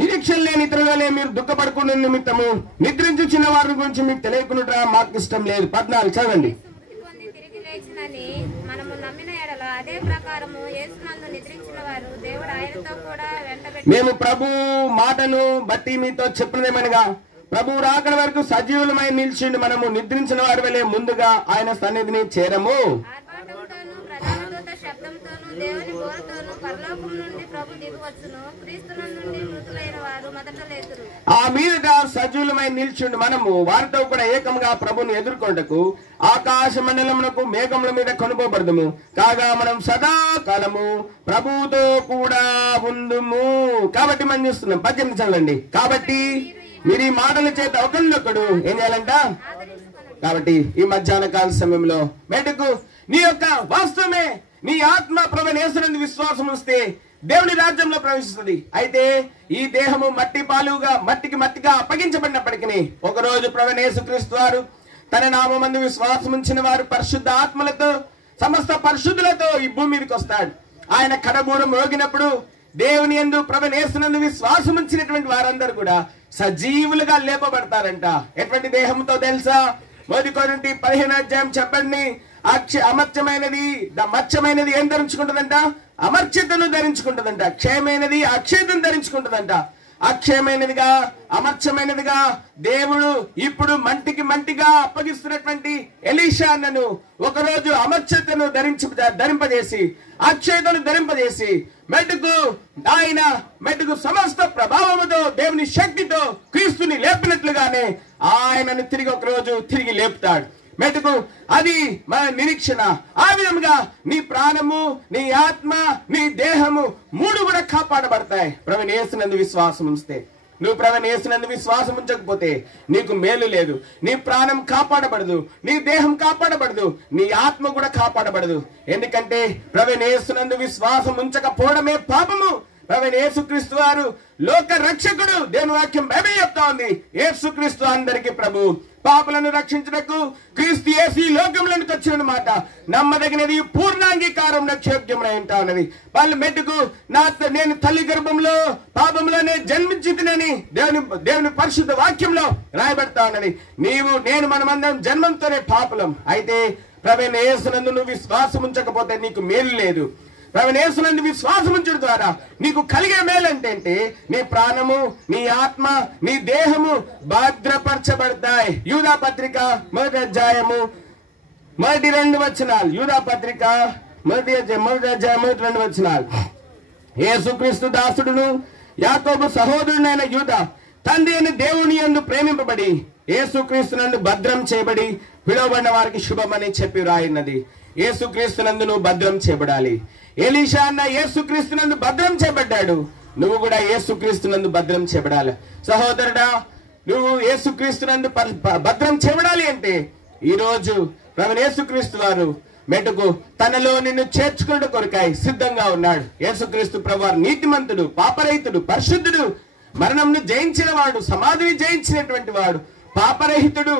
నిరీక్షణ లేని ఇతరులనే మీరు దుఃఖపడుకునే నిమిత్తము నిద్రించుచున్న వారి గురించి మీకు తెలియకుండా మాకు ఇష్టం లేదు. 14 చదవండి. మేము ప్రభు మాటను బట్టి మీతో చెప్పినదేమనగా, ప్రభు రాకడ వరకు సజీవులమై నిలిచిండి మనము నిద్రించిన వారి వలె ముందుగా ఆయన సన్నిధిని చేరము. ఆ మీదట సజీవులమై నిల్చుండి మనము వారితో కూడా ఏకంగా ప్రభుని ఎదుర్కొంటకు ఆకాశ మండలమునకు మేఘముల మీద కొనుకోబడదుము. కాగా మనం సదాకాలము ప్రభువుతో కూడా ఉందుము. కాబట్టి మనం చూస్తున్నాం 18 చదవండి. కాబట్టి మీరు ఈ మాటల చేత ఒకరినొకడు ఏం చేయాలంట. కాబట్టి ఈ మధ్యాహ్న కాల సమయంలో మెట్టుకు నీ యొక్క వాస్తవమే నీ ఆత్మ ప్రభువైన యేసునందు విశ్వాసం వస్తే దేవుని రాజ్యంలో ప్రవేశిస్తుంది. అయితే ఈ దేహము మట్టికి మట్టిగా అప్పగించబడినప్పటికీ ఒకరోజు ప్రభువైన యేసుక్రీస్తు వారు తన నామమందు విశ్వాసం ఉంచిన వారు పరిశుద్ధ ఆత్మలతో సమస్త పరిశుద్ధులతో ఈ భూమి మీదకి వస్తాడు. ఆయన కడబూరం మోగినప్పుడు దేవుని యందు ప్రభువైన యేసునందు విశ్వాసం ఉంచినటువంటి వారందరూ కూడా సజీవులుగా లేపబడతారంట. ఎటువంటి దేహంతో తెలుసా? 1 కొరింథీ 15వ అధ్యాయం చెప్పండి. అమర్చమైనది మత్స్యమైనది ఏం ధరించుకుంటుందంట? అమర్చతను ధరించుకుంటుందంట. క్షయమైనది అక్షయతను ధరించుకుంటుందంట. అక్షయమైనదిగా అమర్చమైనదిగా దేవుడు ఇప్పుడు మంటిగా అప్పగిస్తున్నటువంటి ఎలీషాను ఒకరోజు అమర్చతను ధరింపజేసి అక్షయతను ధరింపజేసి మెట్టుకు సమస్త ప్రభావముతో దేవుని శక్తితో క్రీస్తుని లేపినట్లుగానే ఆయనను తిరిగి లేపుతాడు. మెట్టుకు అది మన నిరీక్షణ. ఆ విధంగా నీ ప్రాణము, నీ ఆత్మ, నీ దేహము 3 కూడా కాపాడబడతాయి ప్రభువైన యేసునందు విశ్వాసం ఉంచితే. నువ్వు ప్రభువైన యేసునందు విశ్వాసం ఉంచకపోతే నీకు మేలు లేదు. నీ ప్రాణం కాపాడబడదు, నీ దేహం కాపాడబడదు, నీ ఆత్మ కూడా కాపాడబడదు. ఎందుకంటే ప్రభువైన యేసునందు విశ్వాసం ఉంచకపోవడమే పాపము. ప్రభువైన యేసుక్రీస్తు వారు లోక రక్షకుడు. దేవుని వాక్యం బైబిల్ చెప్తా ఉంది, యేసుక్రీస్తు అందరికీ ప్రభు. పాపులను రక్షించుటకు క్రీస్తు యేసు ఈ లోకంలోనికి వచ్చినమాట నమ్మదగినది, పూర్ణాంగీకారం యోగ్యమై ఉంటా ఉన్నది. వాళ్ళు మెట్టుకు నేను తల్లి గర్భంలో పాపంలోనే జన్మించితినని దేవుని పరిశుద్ధ వాక్యంలో రాయబడతా ఉన్నది. నేను మనమందరం జన్మంతోనే పాపులం. అయితే ప్రభువైన యేసునందు నువ్వు విశ్వాసం ఉంచకపోతే నీకు మేలు లేదు. ప్రభువైన యేసునందు విశ్వాసం ఉంచడం ద్వారా నీకు కలిగే మేలంటే నీ ప్రాణము, నీ ఆత్మ, నీ దేహము భద్రపరచబడతాయి. యూదా పత్రిక 1వ అధ్యాయము 1-2 వచనాలు. యూదా పత్రిక మొదటి అధ్యాయం 2 వచనాలు. యేసుక్రీస్తు దాసుడును యాకోబు సహోదరుడైన యూదా తండ్రి అయిన దేవుని యందు ప్రేమింపబడి యేసుక్రీస్తునందు భద్రం చేయబడి పిలువబడిన వారికి శుభమని చెప్పి రాయినది. యేసుక్రీస్తునందు నువ్వు భద్రం చేయబడాలి. ఎలీషా అన్న యేసుక్రీస్తునందు భద్రం చేయబడ్డాడు. నువ్వు కూడా యేసుక్రీస్తునందు భద్రం చేయబడాలి. సహోదరుడా, నువ్వు యేసుక్రీస్తునందు భద్రం చేయబడాలి అంటే ఈ రోజు ప్రభువైన యేసుక్రీస్తు వారు మెటుకు తనలో నిన్ను చేర్చుకున్న కొరకాయ సిద్ధంగా ఉన్నాడు. యేసుక్రీస్తు ప్రభువారు నీతిమంతుడు, పాపరహితుడు, పరిశుద్ధుడు, మరణంను జయించిన వాడు, సమాధిని జయించినటువంటి వాడు, పాపరహితుడు.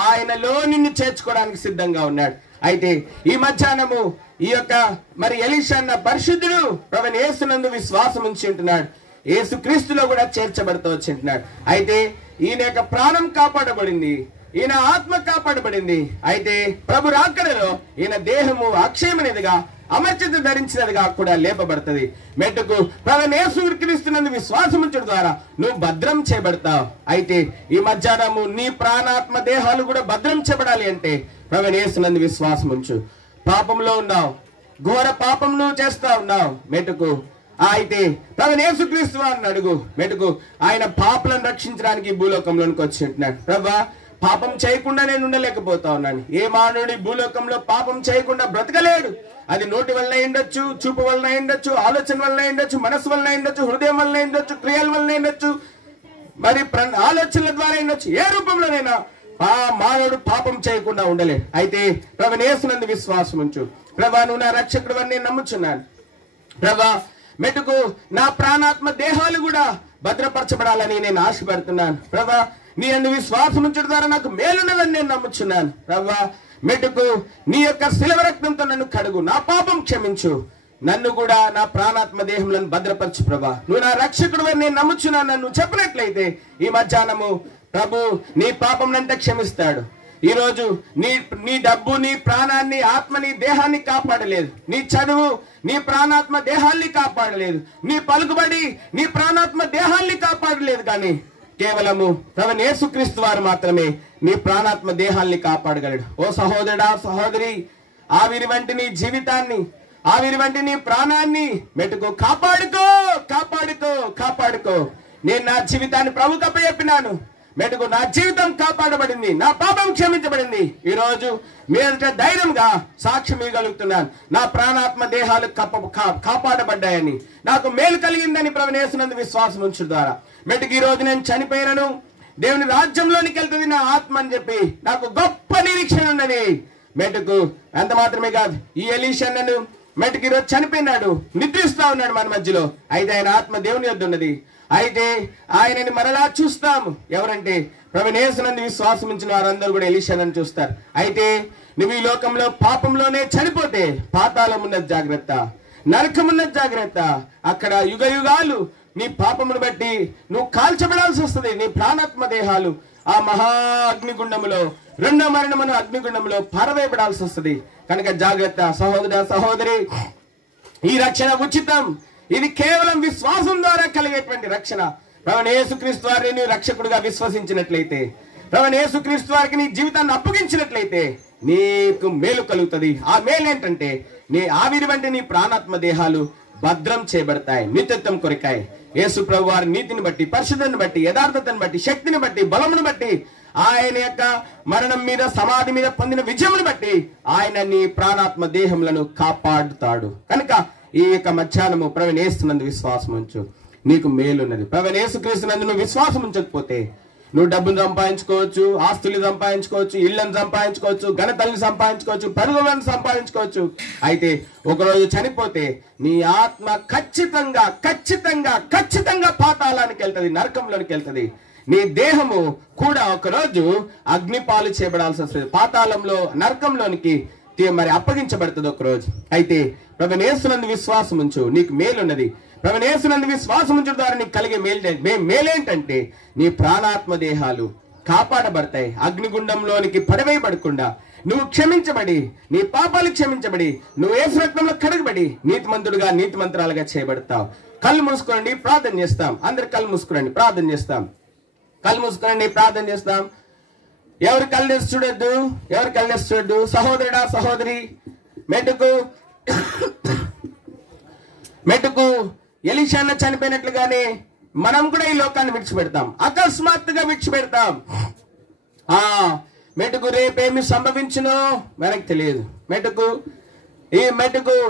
ఆయనలో నిన్ను చేర్చుకోవడానికి సిద్ధంగా ఉన్నాడు. అయితే ఈ మధ్యాహ్నము ఈ యొక్క మరి ఎలీషా అన్న పరిశుద్ధుడు ప్రభువైన యేసునందు విశ్వాసం ఉంచి ఉంటున్నాడు. యేసుక్రీస్తులో కూడా చేర్చబడుతూ వచ్చి ఉంటున్నాడు. అయితే ఈయన యొక్క ప్రాణం కాపాడబడింది, ఈయన ఆత్మ కాపాడబడింది. అయితే ప్రభు రాకడలో ఈయన దేహము అక్షయమైనదిగా అమర్చిత ధరించినదిగా కూడా లేపబడుతుంది. మెట్టుకు ప్రభువైన యేసుక్రీస్తునందు విశ్వాసం ఉంచడం ద్వారా నువ్వు భద్రం చేయబడతావు. అయితే ఈ మధ్యాహ్నము నీ ప్రాణాత్మ దేహాలు కూడా భద్రం చేయబడాలి అంటే ప్రభువైన యేసునందు విశ్వాసం ఉంచు. పాపంలో ఉన్నావు, ఘోర పాపం నువ్వు చేస్తా ఉన్నావు. మెట్టుకు అయితే ప్రభువైన యేసుక్రీస్తు వారిని అడుగు. మెట్టుకు ఆయన పాపులను రక్షించడానికి భూలోకంలోనికి వచ్చి ఉంటున్నాడు. ప్రభువా, పాపం చేయకుండా నేను ఉండలేకపోతా ఉన్నాను. ఏ మానవుడి భూలోకంలో పాపం చేయకుండా బ్రతకలేడు. అది నోటి వల్ల ఉండొచ్చు, చూపు వల్ల ఉండొచ్చు, ఆలోచన వల్ల ఉండొచ్చు, మనసు వల్ల ఉండొచ్చు, హృదయం వల్ల ఉండొచ్చు, క్రియల వల్ల ఉండొచ్చు, మరి ఆలోచనల ద్వారా ఉండొచ్చు. ఏ రూపంలోనైనా మానవుడు పాపం చేయకుండా ఉండలేదు. అయితే ప్రభువైన యేసునందు విశ్వాసం ఉంచు. ప్రభా, నువ్వు నా రక్షకుడు అని నేను నమ్ముచున్నాను. ప్రభా, మెటుకు నా ప్రాణాత్మ దేహాలు కూడా భద్రపరచబడాలని నేను ఆశపడుతున్నాను. ప్రభా, నీ యందు విశ్వాసం ఉంచడం ద్వారా నాకు మేలున్నదని నేను నమ్ముచున్నాను. ప్రభా, మెటుకు నీ యొక్క శిలువ రక్తంతో నన్ను కడుగు, నా పాపం క్షమించు, నన్ను కూడా నా ప్రాణాత్మ దేహంలను భద్రపరచు. ప్రభా, నువ్వు నా రక్షకుడు అని నేను నమ్ముచున్నాను నన్ను చెప్పినట్లయితే ఈ మధ్యాహ్నము ప్రభు నీ పాపం నంటే క్షమిస్తాడు. ఈ రోజు నీ డబ్బు నీ ప్రాణాన్ని, ఆత్మని, దేహాన్ని కాపాడలేదు. నీ చదువు నీ ప్రాణాత్మ దేహాన్ని కాపాడలేదు. నీ పలుకుబడి నీ ప్రాణాత్మ దేహాన్ని కాపాడలేదు. కానీ కేవలము ప్రభువైన యేసుక్రీస్తు వారు మాత్రమే నీ ప్రాణాత్మ దేహాన్ని కాపాడగలడు. ఓ సహోదరుడా, సహోదరి, ఆవిరి వంటి నీ జీవితాన్ని, ఆవిరి వంటి నీ ప్రాణాన్ని మెట్టుకో, కాపాడుకో, కాపాడుకో, కాపాడుకో. నేను నా జీవితాన్ని ప్రభువుకు అప్పచెప్పినాను. మెట్టుకు నా జీవితం కాపాడబడింది, నా పాపం క్షమించబడింది. ఈ రోజు మీదట ధైర్యంగా సాక్ష్యం ఇవ్వగలుగుతున్నాను. నా ప్రాణాత్మ దేహాలు కాపాడబడ్డాయని, నాకు మేలు కలిగిందని ప్రభువైన యేసునందు విశ్వాసం ఉంచడం ద్వారా మెట్టుకు ఈ రోజు నేను చనిపోయినను దేవుని రాజ్యంలోనికి వెళ్తుంది నా ఆత్మ అని చెప్పి నాకు గొప్ప నిరీక్షణ ఉన్నది. మెట్టుకు అంత మాత్రమే కాదు, ఈ ఎలీషా నన్ను మెట్టుకు ఈరోజు చనిపోయినాడు, నిద్రిస్తా ఉన్నాడు మన మధ్యలో. అయితే ఆయన ఆత్మ దేవుని యొద్ద ఉన్నది. అయితే ఆయనని మరలా చూస్తాము. ఎవరంటే ప్రభువైన యేసునందు విశ్వాసం ఉంచిన వారందరూ కూడా ఎలీషాను చూస్తారు. అయితే నువ్వు ఈ లోకంలో పాపంలోనే చనిపోతే పాతాళం ఉన్నది జాగ్రత్త, నరకం ఉన్నది జాగ్రత్త. అక్కడ యుగ యుగాలు నీ పాపమును బట్టి నువ్వు కాల్చబడాల్సి వస్తుంది. నీ ప్రాణాత్మ దేహాలు ఆ మహా అగ్నిగుండములో, రెండో మరణమును అగ్నిగుండములో పారవేయబడాల్సి వస్తుంది. కనుక జాగ్రత్త సహోదర, సహోదరి. ఈ రక్షణ ఉచితం. ఇది కేవలం విశ్వాసం ద్వారా కలిగేటువంటి రక్షణ. ప్రభువైన యేసుక్రీస్తు వారిని నీవు రక్షకుడిగా విశ్వసించినట్లయితే, ప్రభువైన యేసుక్రీస్తు వారికి నీ జీవితాన్ని అప్పగించినట్లయితే నీకు మేలు కలుగుతుంది. ఆ మేలు ఏంటంటే నీ ఆవిరి వంటి నీ ప్రాణాత్మ దేహాలు భద్రం చేయబడతాయి నిత్యత్వం కొరకాయి. యేసు ప్రభు వారి నీతిని బట్టి, పరిశుద్ధాన్ని బట్టి, యథార్థతను బట్టి, శక్తిని బట్టి, బలమును బట్టి, ఆయన యొక్క మరణం మీద, సమాధి మీద పొందిన విజయమును బట్టి ఆయన నీ ప్రాణాత్మ దేహములను కాపాడుతాడు. కనుక ఈ యొక్క మధ్యాహ్నము ప్రభువైన యేసునందు విశ్వాసం ఉంచు, నీకు మేలున్నది. ప్రభువైన యేసుక్రీస్తునందు నువ్వు విశ్వాసం ఉంచకపోతే నువ్వు డబ్బును సంపాదించుకోవచ్చు, ఆస్తులు సంపాదించుకోవచ్చు, ఇళ్లను సంపాదించుకోవచ్చు, ఘనతల్ని సంపాదించుకోవచ్చు, పరుగులను సంపాదించుకోవచ్చు. అయితే ఒకరోజు చనిపోతే నీ ఆత్మ ఖచ్చితంగా ఖచ్చితంగా ఖచ్చితంగా పాతాళానికి వెళ్తుంది, నరకంలోనికి వెళ్తుంది. నీ దేహము కూడా ఒకరోజు అగ్నిపాలు చేయబడాల్సి వస్తుంది, పాతాళంలో, నరకంలోనికి మరి అప్పగించబడుతుంది ఒకరోజు. అయితే ప్రభువైన యేసునందు విశ్వాసం ఉంచు, నీకు మేలున్నది. ప్రభువైన యేసునందు విశ్వాసం ఉంచడం ద్వారా నీకు కలిగే మేలేంటంటే నీ ప్రాణాత్మ దేహాలు కాపాడబడతాయి. అగ్నిగుండంలోనికి పడవేయబడకుండా నువ్వు క్షమించబడి, నీ పాపాలు క్షమించబడి, నువ్వు యేసు రక్తంలో కడగబడి నీతిమంతుడుగా, నీతిమంతురాలుగా చేయబడతావు. కళ్ళు మూసుకోండి, ప్రార్థన చేస్తాం. అందరు కళ్ళు మూసుకోండి, ప్రార్థన చేస్తాం. కళ్ళు మూసుకోండి, ప్రార్థన చేస్తాం. ఎవరు కళ్ళు చూడొద్దు, ఎవరు కళ్ళు చూడొద్దు. సహోదరుడా, సహోదరి, మెట్టుకు మెట్టుకు ఎలీషాను చనిపోయినట్లుగానే మనం కూడా ఈ లోకాన్ని విడిచిపెడతాం, అకస్మాత్తుగా విడిచిపెడతాం. మెట్టుకు రేపేమి సంభవించునో మనకు తెలియదు. మెట్టుకు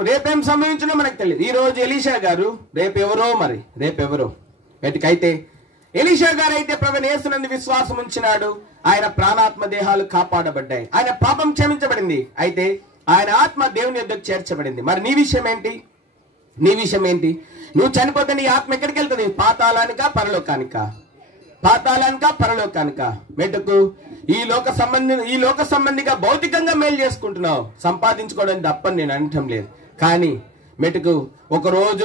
రేపేం సంభవించునో మనకు తెలియదు. ఈ రోజు ఎలీషా గారు, రేపెవరో మెట్టుకైతే ఎలీషా గారు అయితే ప్రభువైన యేసునందు విశ్వాసం ఉంచినాడు. ఆయన ప్రాణాత్మ దేహాలు కాపాడబడ్డాయి. ఆయన పాపం క్షమించబడింది. అయితే ఆయన ఆత్మ దేవుని యొద్దకు చేర్చబడింది. మరి నీ విషయం ఏంటి? నువ్వు చనిపోతే నీ ఆత్మ ఎక్కడికి వెళ్తుంది? పాతాళానికా పరలోకానికా? మెట్టుకు ఈ లోక సంబంధిగా భౌతికంగా మేలు చేసుకుంటున్నావు, సంపాదించుకోవడం తప్పని నేను అనటం లేదు. కానీ మెట్టుకు ఒక రోజు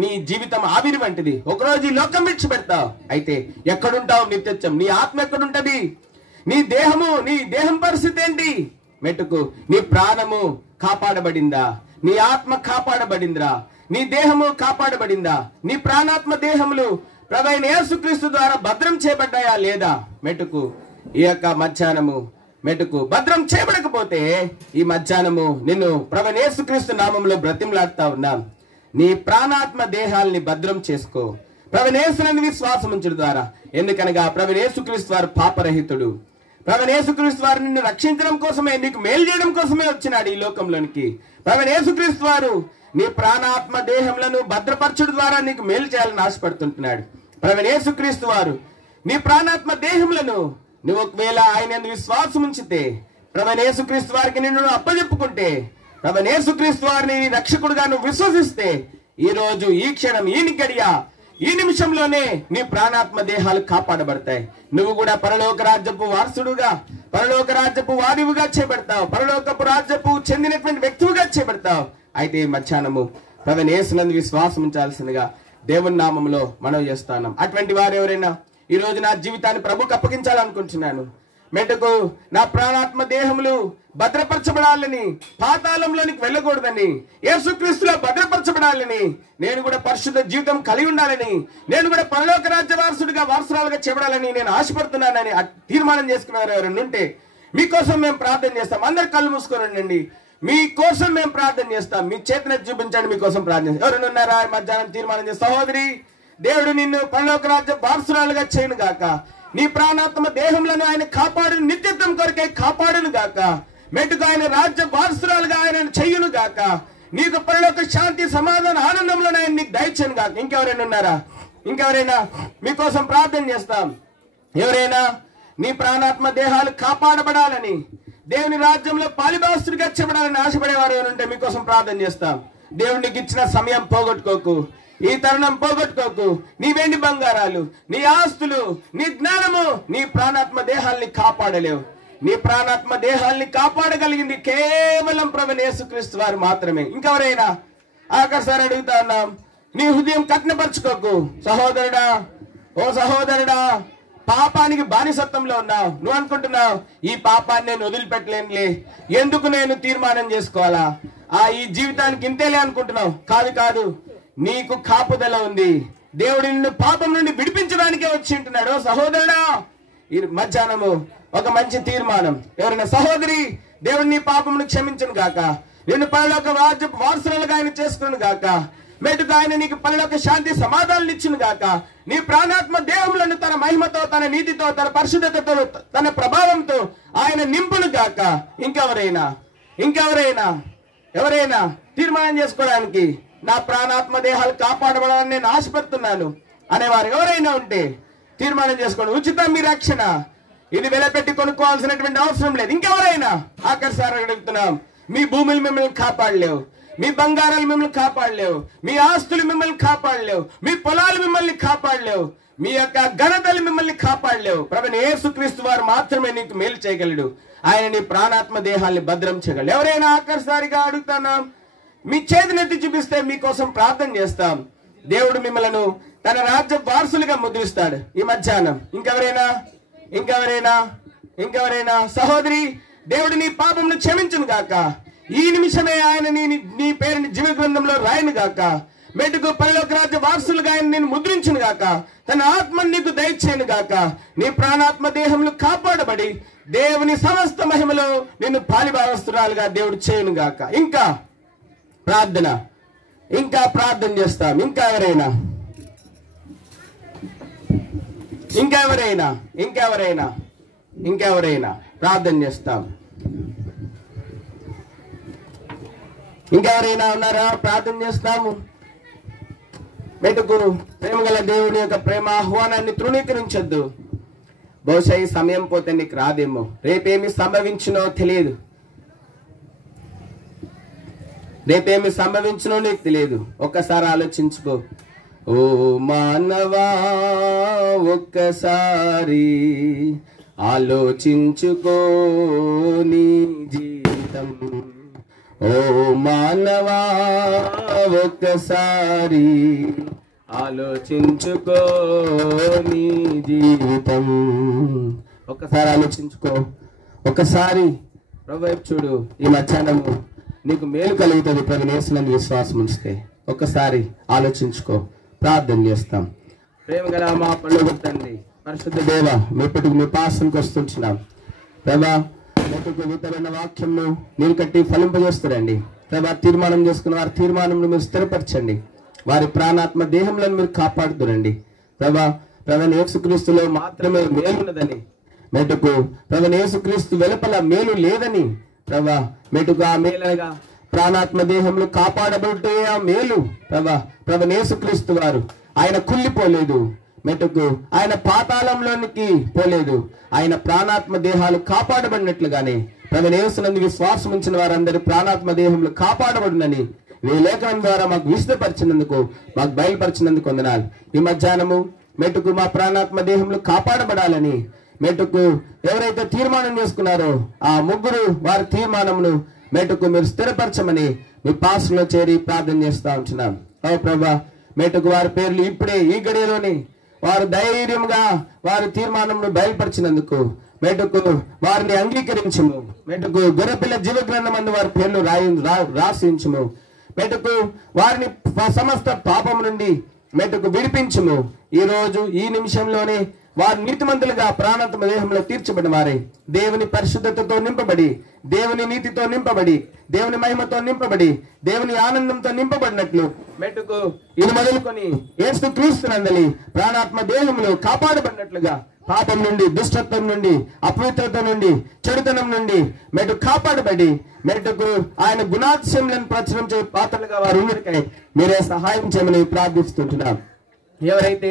నీ జీవితం ఆవిరి వంటిది. ఒక రోజు ఈ లోకం విడిచిపెడతావు. అయితే ఎక్కడుంటావు నిత్యం? నీ ఆత్మ ఎక్కడుంటది? నీ దేహం పరిస్థితి ఏంటి? మెట్టుకు నీ ప్రాణము కాపాడబడిందా? నీ ఆత్మ కాపాడబడిందిరా? నీ దేహము కాపాడబడిందా? నీ ప్రాణాత్మ దేహములు ప్రభువైన యేసుక్రీస్తు ద్వారా భద్రం చేయబడ్డాయా లేదా? మెట్టుకు ఈ యొక్క మధ్యాహ్నము మెట్టుకు భద్రం చేయబడకపోతే ఈ మధ్యాహ్నము నిన్ను ప్రభువైన యేసుక్రీస్తు నామములో బ్రతిమలాడుతా ఉన్నాం. నీ ప్రాణాత్మ దేహాల్ని భద్రం చేసుకో, ప్రభువైన యేసునందు విశ్వాసం ఉంచడం ద్వారా. ఎందుకనగా ప్రభువైన యేసుక్రీస్తు వారు పాపరహితుడు. ప్రభువైన యేసుక్రీస్తు వారు నిన్ను రక్షించడం కోసమే, నీకు మేలు చేయడం కోసమే వచ్చినాడు ఈ లోకంలోనికి. ప్రభువైన యేసుక్రీస్తు వారు నీ ప్రాణాత్మ దేహములను భద్రపరచడం ద్వారా నీకు మేలు చేయాలని ఆశపడుతుంటున్నాడు. ప్రభువైన యేసుక్రీస్తు వారు నీ ప్రాణాత్మ దేహములను నువ్వు ఒకవేళ ఆయన విశ్వాసం ఉంచితే, ప్రభువైన యేసుక్రీస్తు వారికి నిన్ను అప్పచెప్పుకుంటే, ప్రభువైన యేసుక్రీస్తు వారిని రక్షకుడుగా నువ్వు విశ్వసిస్తే, ఈ రోజు, ఈ క్షణం, ఈ గడియ, ఈ నిమిషంలోనే నీ ప్రాణాత్మ దేహాలు కాపాడబడతాయి. నువ్వు కూడా పరలోక రాజ్యపు వారసుడుగా, పరలోక రాజ్యపు వారివుగా చేయబడతావు, పరలోకపు రాజ్యపు చెందినటువంటి వ్యక్తిగా చేయబడతావు. అయితే మధ్యాహ్నము ప్రభువైన యేసునందు విశ్వాసం ఉంచాల్సిందిగా దేవుని నామములో మనవి చేస్తాను. అటువంటి వారు ఎవరైనా ఈ రోజు నా జీవితాన్ని ప్రభుకు అప్పగించాలనుకుంటున్నాను, మెట్టుకు నా ప్రాణాత్మ దేహములు భద్రపరచబడాలని, పాతాళంలోనికి వెళ్ళకూడదని, యేసుక్రీస్తులో భద్రపరచబడాలని, నేను కూడా పరిశుద్ధ జీవితం కలిగి ఉండాలని, నేను కూడా పరలోక రాజ్య వారసురాలుగా చేయబడాలని నేను ఆశపడుతున్నానని తీర్మానం చేసుకున్నారు ఎవరైనా ఉంటే మీకోసం మేము ప్రార్థన చేస్తాం. అందరు కళ్ళు మూసుకొని ఉండండి. మీకోసం మేము ప్రార్థన చేస్తాం. మీ చేతిని చూపించండి, మీకోసం ప్రార్థన చేస్తాం. ఎవరైనా ఉన్నారా మధ్యాహ్నం తీర్మానం చేస్తాం? సహోదరి, దేవుడు నిన్ను పరలోక రాజ్య వారసురాలుగా చేయను గాక, నీ ప్రాణాత్మ దేహంలో ఆయన కాపాడు, నిత్యత్వం కొరకే కాపాడును గాక, మెట్టుకు ఆయన రాజ్య వారసురాలుగా ఆయన చెయ్యును గాక, నీకు పరలోక శాంతి, సమాధాన, ఆనందంలో ఆయన నీకు దయచేయను గాక. ఇంకెవరైనా ఉన్నారా? ఇంకెవరైనా? మీకోసం ప్రార్థన చేస్తాం. ఎవరైనా నీ ప్రాణాత్మ దేహాలు కాపాడబడాలని, దేవుని రాజ్యంలో పాలిభాగస్తుడిగా చెప్పడాలని ఆశపడేవారు ఉంటే మీకోసం ప్రార్థన చేస్తాం. దేవునికి ఇచ్చిన సమయం పోగొట్టుకోకు, ఈ తరుణం పోగొట్టుకోకు. నీ వెండి బంగారాలు, నీ ఆస్తులు, నీ జ్ఞానము నీ ప్రాణాత్మ దేహాల్ని కాపాడలేవు. నీ ప్రాణాత్మ దేహాల్ని కాపాడగలిగింది కేవలం ప్రభువైన యేసుక్రీస్తు వారు మాత్రమే. ఇంకెవరైనా? ఆఖరిసారి అడుగుతా ఉన్నాం, నీ హృదయం కఠినపరచుకోకు. సహోదరుడా, ఓ సహోదరుడా, పాపానికి బానిసత్వంలో ఉన్నావు. నువ్వు అనుకుంటున్నావు, ఈ పాపాన్ని నేను వదిలిపెట్టలేనులే, ఎందుకు నేను తీర్మానం చేసుకోవాలా, ఈ జీవితానికి ఇంతేలే అనుకుంటున్నావు. కాదు, నీకు కాపుదల ఉంది. దేవుడు నిన్ను పాపం నుండి విడిపించడానికే వచ్చి ఉంటున్నాడు. సహోదరుడా, ఈ మధ్యాహ్నము ఒక మంచి తీర్మానం. ఎవరైనా? సహోదరి, దేవుడు నీ పాపమును క్షమించును గాక, నిన్ను పరలోక రాజ్యపు వారసురాలుగా ఆయన చేసుకును గాక, మెట్టుకు ఆయన నీకు పరలోక శాంతి, సమాధానాలు ఇచ్చును గాక, నీ ప్రాణాత్మ దేహములను తన మహిమతో, తన నీతితో, తన పరిశుద్ధతతో, తన ప్రభావంతో ఆయన నింపును గాక. ఎవరైనా తీర్మానం చేసుకోవడానికి, నా ప్రాణాత్మ దేహాలు కాపాడబడాలని నేను ఆశపడుతున్నాను అనేవారు ఎవరైనా ఉంటే తీర్మానం చేసుకోండి. ఉచితం మీ రక్షణ, ఇది వెలపెట్టి కొనుక్కోవాల్సినటువంటి అవసరం లేదు. ఇంకెవరైనా? ఆఖరిసారి అడుగుతున్నాం, మీ భూములు మిమ్మల్ని కాపాడలేవు, మీ బంగారాలు మిమ్మల్ని కాపాడలేవు, మీ ఆస్తులు మిమ్మల్ని కాపాడలేవు, మీ పొలాలు మిమ్మల్ని కాపాడలేవు, మీ యొక్క ఘనతలు మిమ్మల్ని కాపాడలేవు. ప్రభువైన యేసుక్రీస్తు వారు మాత్రమే నీకు మేలు చేయగలడు. ఆయన నీ ప్రాణాత్మ దేహాన్ని భద్రం చేయగలడు. ఎవరైనా? ఆఖరిసారిగా అడుగుతున్నాం, మీ చేతినెత్తి చూపిస్తే మీకోసం ప్రార్థన చేస్తాం. దేవుడు మిమ్మల్ని తన రాజ్య వారసులుగా ముద్రిస్తాడు ఈ మధ్యాహ్నం. ఇంకెవరైనా? సహోదరి, దేవుడు నీ పాపమును క్షమించును గాక, ఈ నిమిషమే ఆయన నీ పేరుని జీవ గ్రంథంలో రాయను గాక, మెట్టుకు పరలోక రాజ్య వారసులుగా ఆయన నేను ముద్రించును గాక, తన ఆత్మను నీకు దయచేయను గాక, నీ ప్రాణాత్మ దేహములు కాపాడబడి దేవుని సమస్త మహిమలో నిన్ను పాలిభాగస్తురాలుగా దేవుడు చేయను గాక. ఇంకా ప్రార్థన. ఇంకా ప్రార్థన చేస్తాం. ఇంకెవరైనా ప్రార్థన చేస్తాం. ఇంకెవరైనా ఉన్నారా? ప్రార్థన చేస్తాము. మెటుకు ప్రేమగల దేవుని యొక్క ప్రేమ ఆహ్వానాన్ని తృణీకరించొద్దు. బహుశా ఈ సమయం పోతే నీకు రాదేమో, రేపేమి సంభవించునో తెలియదు, నీకు తెలియదు. ఒక్కసారి ఆలోచించుకో. ఓ మానవా, ఒక్కసారి ఆలోచించుకో నీ జీవితం. ఓ మానవా, ఒక్కసారి ఆలోచించుకో నీ జీవితం. ఒక్కసారి ఆలోచించుకో. ఒక్కసారి ప్రభు వైపు చూడు. ఈ మధ్యాహ్నము నీకు మేలు కలుగుతుంది ప్రభు యేసునందు విశ్వాసం ఉంచితే. ఒక్కసారి ఆలోచించుకో. ప్రార్థన చేస్తాం. ప్రేమ గల మా పరలోక తండ్రి, పరిశుద్ధ దేవ, మీపటికి మీ పాసనకు వస్తుంటున్నాం ప్రభా. మీపటికి విత్తమైన వాక్యంను నీరు కట్టి ఫలింపజేస్తారండి ప్రభా. తీర్మానం చేసుకున్న వారి తీర్మానంను మీరు స్థిరపరచండి. వారి ప్రాణాత్మ దేహంలో మీరు కాపాడుతురండి ప్రభా. ప్రభు యేసుక్రీస్తులో మాత్రమే మేలున్నదని, మెటుకు ప్రభు యేసుక్రీస్తు వెలుపల మేలు లేదని ప్రభా. మెటుకు ఆ మేలగా ప్రాణాత్మ దేహంలో కాపాడబట్టే ఆ మేలు ప్రభా. ప్రభు యేసుక్రీస్తు వారు ఆయన కుళ్ళిపోలేదు. మెటుకు ఆయన పాతాళంలోనికి పోలేదు. ఆయన ప్రాణాత్మ దేహాలు కాపాడబడినట్లుగానే ప్రభు యేసునందు విశ్వాసం ఉంచిన వారందరి ప్రాణాత్మ దేహంలో కాపాడబడినని ఈ లేఖనం ద్వారా మాకు విశదపరిచినందుకు, మాకు బయలుపరిచినందుకు వందనాలు. ఈ మధ్యాహ్నము మెటుకు మా ప్రాణాత్మ దేహంలో కాపాడబడాలని మెటుకు ఎవరైతే తీర్మానం చేసుకున్నారో ఆ ముగ్గురు వారి తీర్మానమును మెటుకు మీరు స్థిరపరచమని మీ పాసలో చేరి ప్రార్థన చేస్తా ఉంటున్నాం. ఓ ప్రభా, మెటుకు వారి పేర్లు ఇప్పుడే ఈ గడియలోని వారు ధైర్యంగా వారి తీర్మానంను బయలుపరిచినందుకు మెటుకు వారిని అంగీకరించము. మెటుకు గొర్రెపిల్ల జీవ గ్రంథమందు వారి పేర్లు రాసించము. మెటుకు వారిని సమస్త పాపము నుండి మెటుకు విడిపించము. ఈ రోజు ఈ నిమిషంలోనే వారు నీతిమంతులుగా ప్రాణాత్మ దేహంలో తీర్చబడిన వారే దేవుని పరిశుద్ధతతో నింపబడి, దేవుని నీతితో నింపబడి, దేవుని మహిమతో నింపబడి, దేవుని ఆనందంతో నింపబడినట్లు మెట్టుకు ఇది మొదలుకొని యేసుక్రీస్తునందలి ప్రాణాత్మ దేహంలో కాపాడబడినట్లుగా పాపం నుండి, దుష్టత్వం నుండి, అపవిత్రత నుండి, చెడుతనం నుండి మెటు కాపాడబడి మెట్టుకు ఆయన గుణాతిశయములను ప్రచురం చే పాత్రలుగా వారు ఉన్నరికై మీరే సహాయం చేయమని ప్రార్థిస్తుంటున్నాం. ఎవరైతే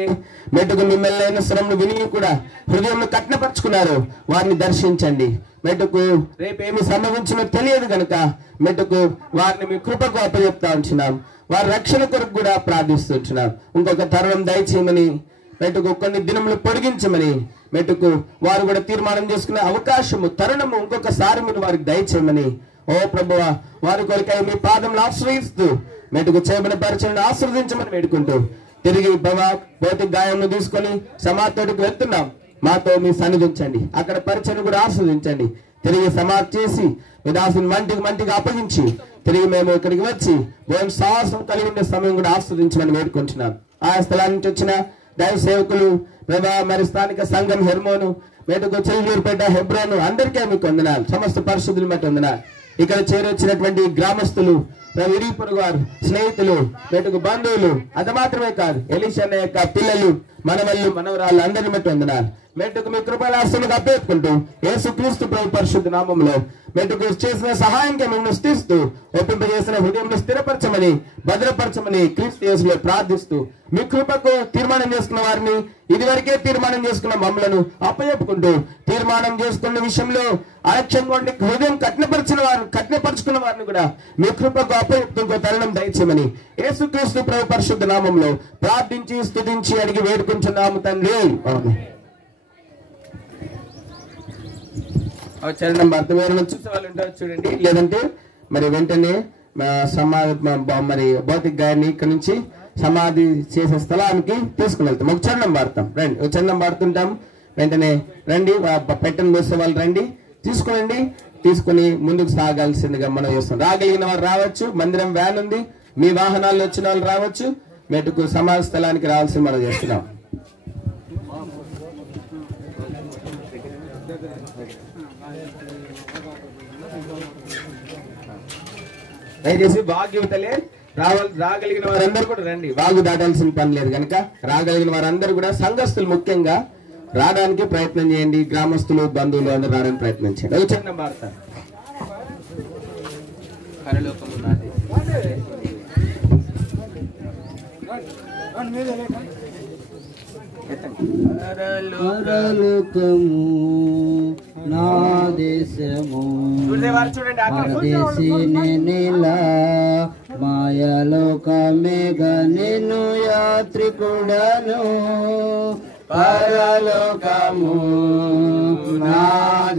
మెట్టుకు మిమ్మల్ని శ్రమను విని కూడా హృదయంలో కఠినపరుచుకున్నారో వారిని దర్శించండి. మెట్టుకు రేపేమి సంభవించినో తెలియదు కనుక మెట్టుకు వారిని మీ కృపకు అప్పచెప్తా ఉంటున్నాం. వారి రక్షణ కొరకు కూడా ప్రార్థిస్తుంటున్నాం. ఇంకొక తరుణం దయచేయమని మెట్టుకు కొన్ని దినములు పొడిగించమని మెట్టుకు వారు కూడా తీర్మానం చేసుకునే అవకాశము, తరుణము ఇంకొకసారి మీరు వారికి దయచేయమని ఓ ప్రభువా వారి కొరకై మీ పాదములు ఆశ్రయిస్తూ మెట్టుకు చేయబడిన పరిచయను ఆశ్రదించమని వేడుకుంటూ తిరిగి భౌతిక గాయంను తీసుకొని సమాధికి వెళ్తున్నాం. మాతో మీ సన్నిధి ఉంచండి. అక్కడ పరిచయను కూడా ఆస్వాదించండి. తిరిగి సమాధి చేసి మీ దాసుని మంటికి అప్పగించి తిరిగి మేము ఇక్కడికి వచ్చి మేము సాహసం కలిగి ఉండే సమయం కూడా ఆస్వాదించమని వేడుకుంటున్నాం. ఆ స్థలాల నుంచి వచ్చిన దైవ సేవకులు ప్రభా, మరి స్థానిక సంఘం హెర్మోను, మెటుకు చెల్లూరుపేట, హెబ్రోను అందరికీ మీకు వందనాలు. సమస్త పరిశుద్ధులు మట్టి వందనాలు. ఇక్కడ చేరొచ్చినటువంటి గ్రామస్తులు, ఇరుగు పొరుగు వారు, స్నేహితులు, మెటుకు బంధువులు, అది మాత్రమే కాదు ఎలీషా యొక్క పిల్లలు, మనవళ్ళు, మనవరాళ్ళు అందరిని బట్టి వందనాలు. మెట్టుకు మీ కృపలాస్తులకు అప్పేసుకుంటూ యేసుక్రీస్తు ప్రభు పరిశుద్ధ నామములో మెట్టుకు చేసిన సహాయంగా మిమ్మల్ని స్థిస్తూ ఒప్పింపజేసిన హృదయంలో స్థిరపరచమని, భద్రపరచమని క్రీస్తు యేసులో ప్రార్థిస్తూ మీ కృపకు తీర్మానం చేసుకున్న వారిని, ఇదివరకే తీర్మానం చేసుకున్న మమ్మలను అప్పచెప్పుకుంటూ తీర్మానం చేసుకున్న విషయంలో అలక్ష్యంగా ఉండి హృదయం కఠినపరుచుకున్న వారిని కూడా మీ కృపకు అప్పచెప్తూ ఇంకో తరుణం దయచేయమని యేసుక్రీస్తు ప్రభు పరిశుద్ధ నామంలో ప్రార్థించి స్తుతించి అడిగి వేడుకుంటున్నాము తండ్రి. చరణం అర్థమైన చూసే వాళ్ళు ఉంటారు చూడండి. లేదంటే మరి వెంటనే మరి భౌతిక గాయాన్ని ఇక్కడ నుంచి సమాధి చేసే స్థలానికి తీసుకుని వెళ్తాం. ఒక చరణం పాడతాం. రండి, ఒక చరణం పాడుతుంటాం. వెంటనే రండి, పెట్టని మోసే వాళ్ళు రండి, తీసుకుని ముందుకు సాగాల్సిందిగా మనం చేస్తాం. రాగలిగిన వారు రావచ్చు. మందిరం వ్యాన్ ఉంది. మీ వాహనాల్లో వచ్చిన వాళ్ళు రావచ్చు. మెటుకు సమాధి స్థలానికి రావాల్సింది మనం చేస్తున్నాం. దయచేసి వాగు యువతలే రాగలిగిన వారందరూ కూడా రండి. వాగు దాటాల్సిన పని లేదు కనుక రాగలిగిన వారందరూ కూడా సంఘస్థులు ముఖ్యంగా రావడానికి ప్రయత్నం చేయండి. గ్రామస్తులు బంధువులు అందరూ రావడానికి ప్రయత్నం చేయండి. చిన్న వార్త పరలోకము నా దేశము పరదేశినిలా మాయలోకమేగా నేను యాత్రికుడను. పరలోకము నా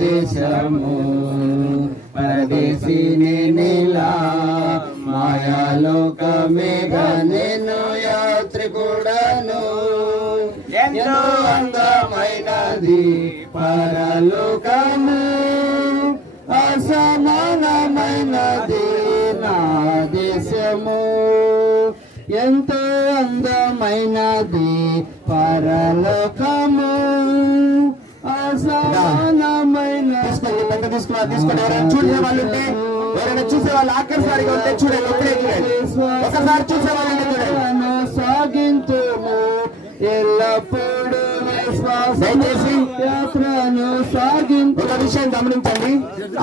దేశము పరదేశినిలా మాయలోకమేగా నేను యాత్రికుడను. ఎంతో అందమైనది పరలోకము అసమానమైనది నా దేశము. ఎంతో అందమైనది పరలోకము అసమానమైనది. తీసుకోండి. ఎవరైనా చూసే వాళ్ళు ఉంటే ఎవరైనా చూసే వాళ్ళు ఆఖరిసారిగా ఉంటే చూడండి. ఒకసారి చూసే వాళ్ళు సాగించుము ఎల్లప్పుడూ దయచేసి యాత్రను సాగించు. ఒక విషయం గమనించండి,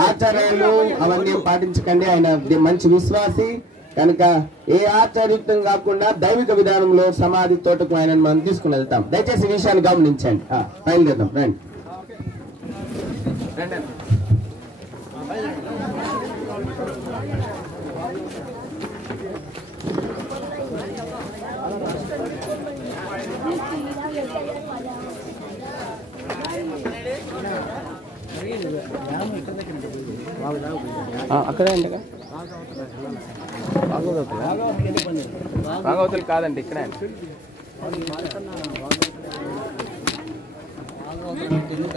ఆచార్యాలు అవన్నీ పాటించకండి. ఆయన మంచి విశ్వాసి కనుక ఏ ఆచార్యుక్తం కాకుండా దైవిక విధానంలో సమాధి తోటకు ఆయన మనం తీసుకుని వెళ్తాం. దయచేసి ఈ విషయాన్ని గమనించండి. బయలుదేద్దాం రండి. అక్కడే అండి భాగవతులు కాదండి ఇక్కడే. భాగవతులు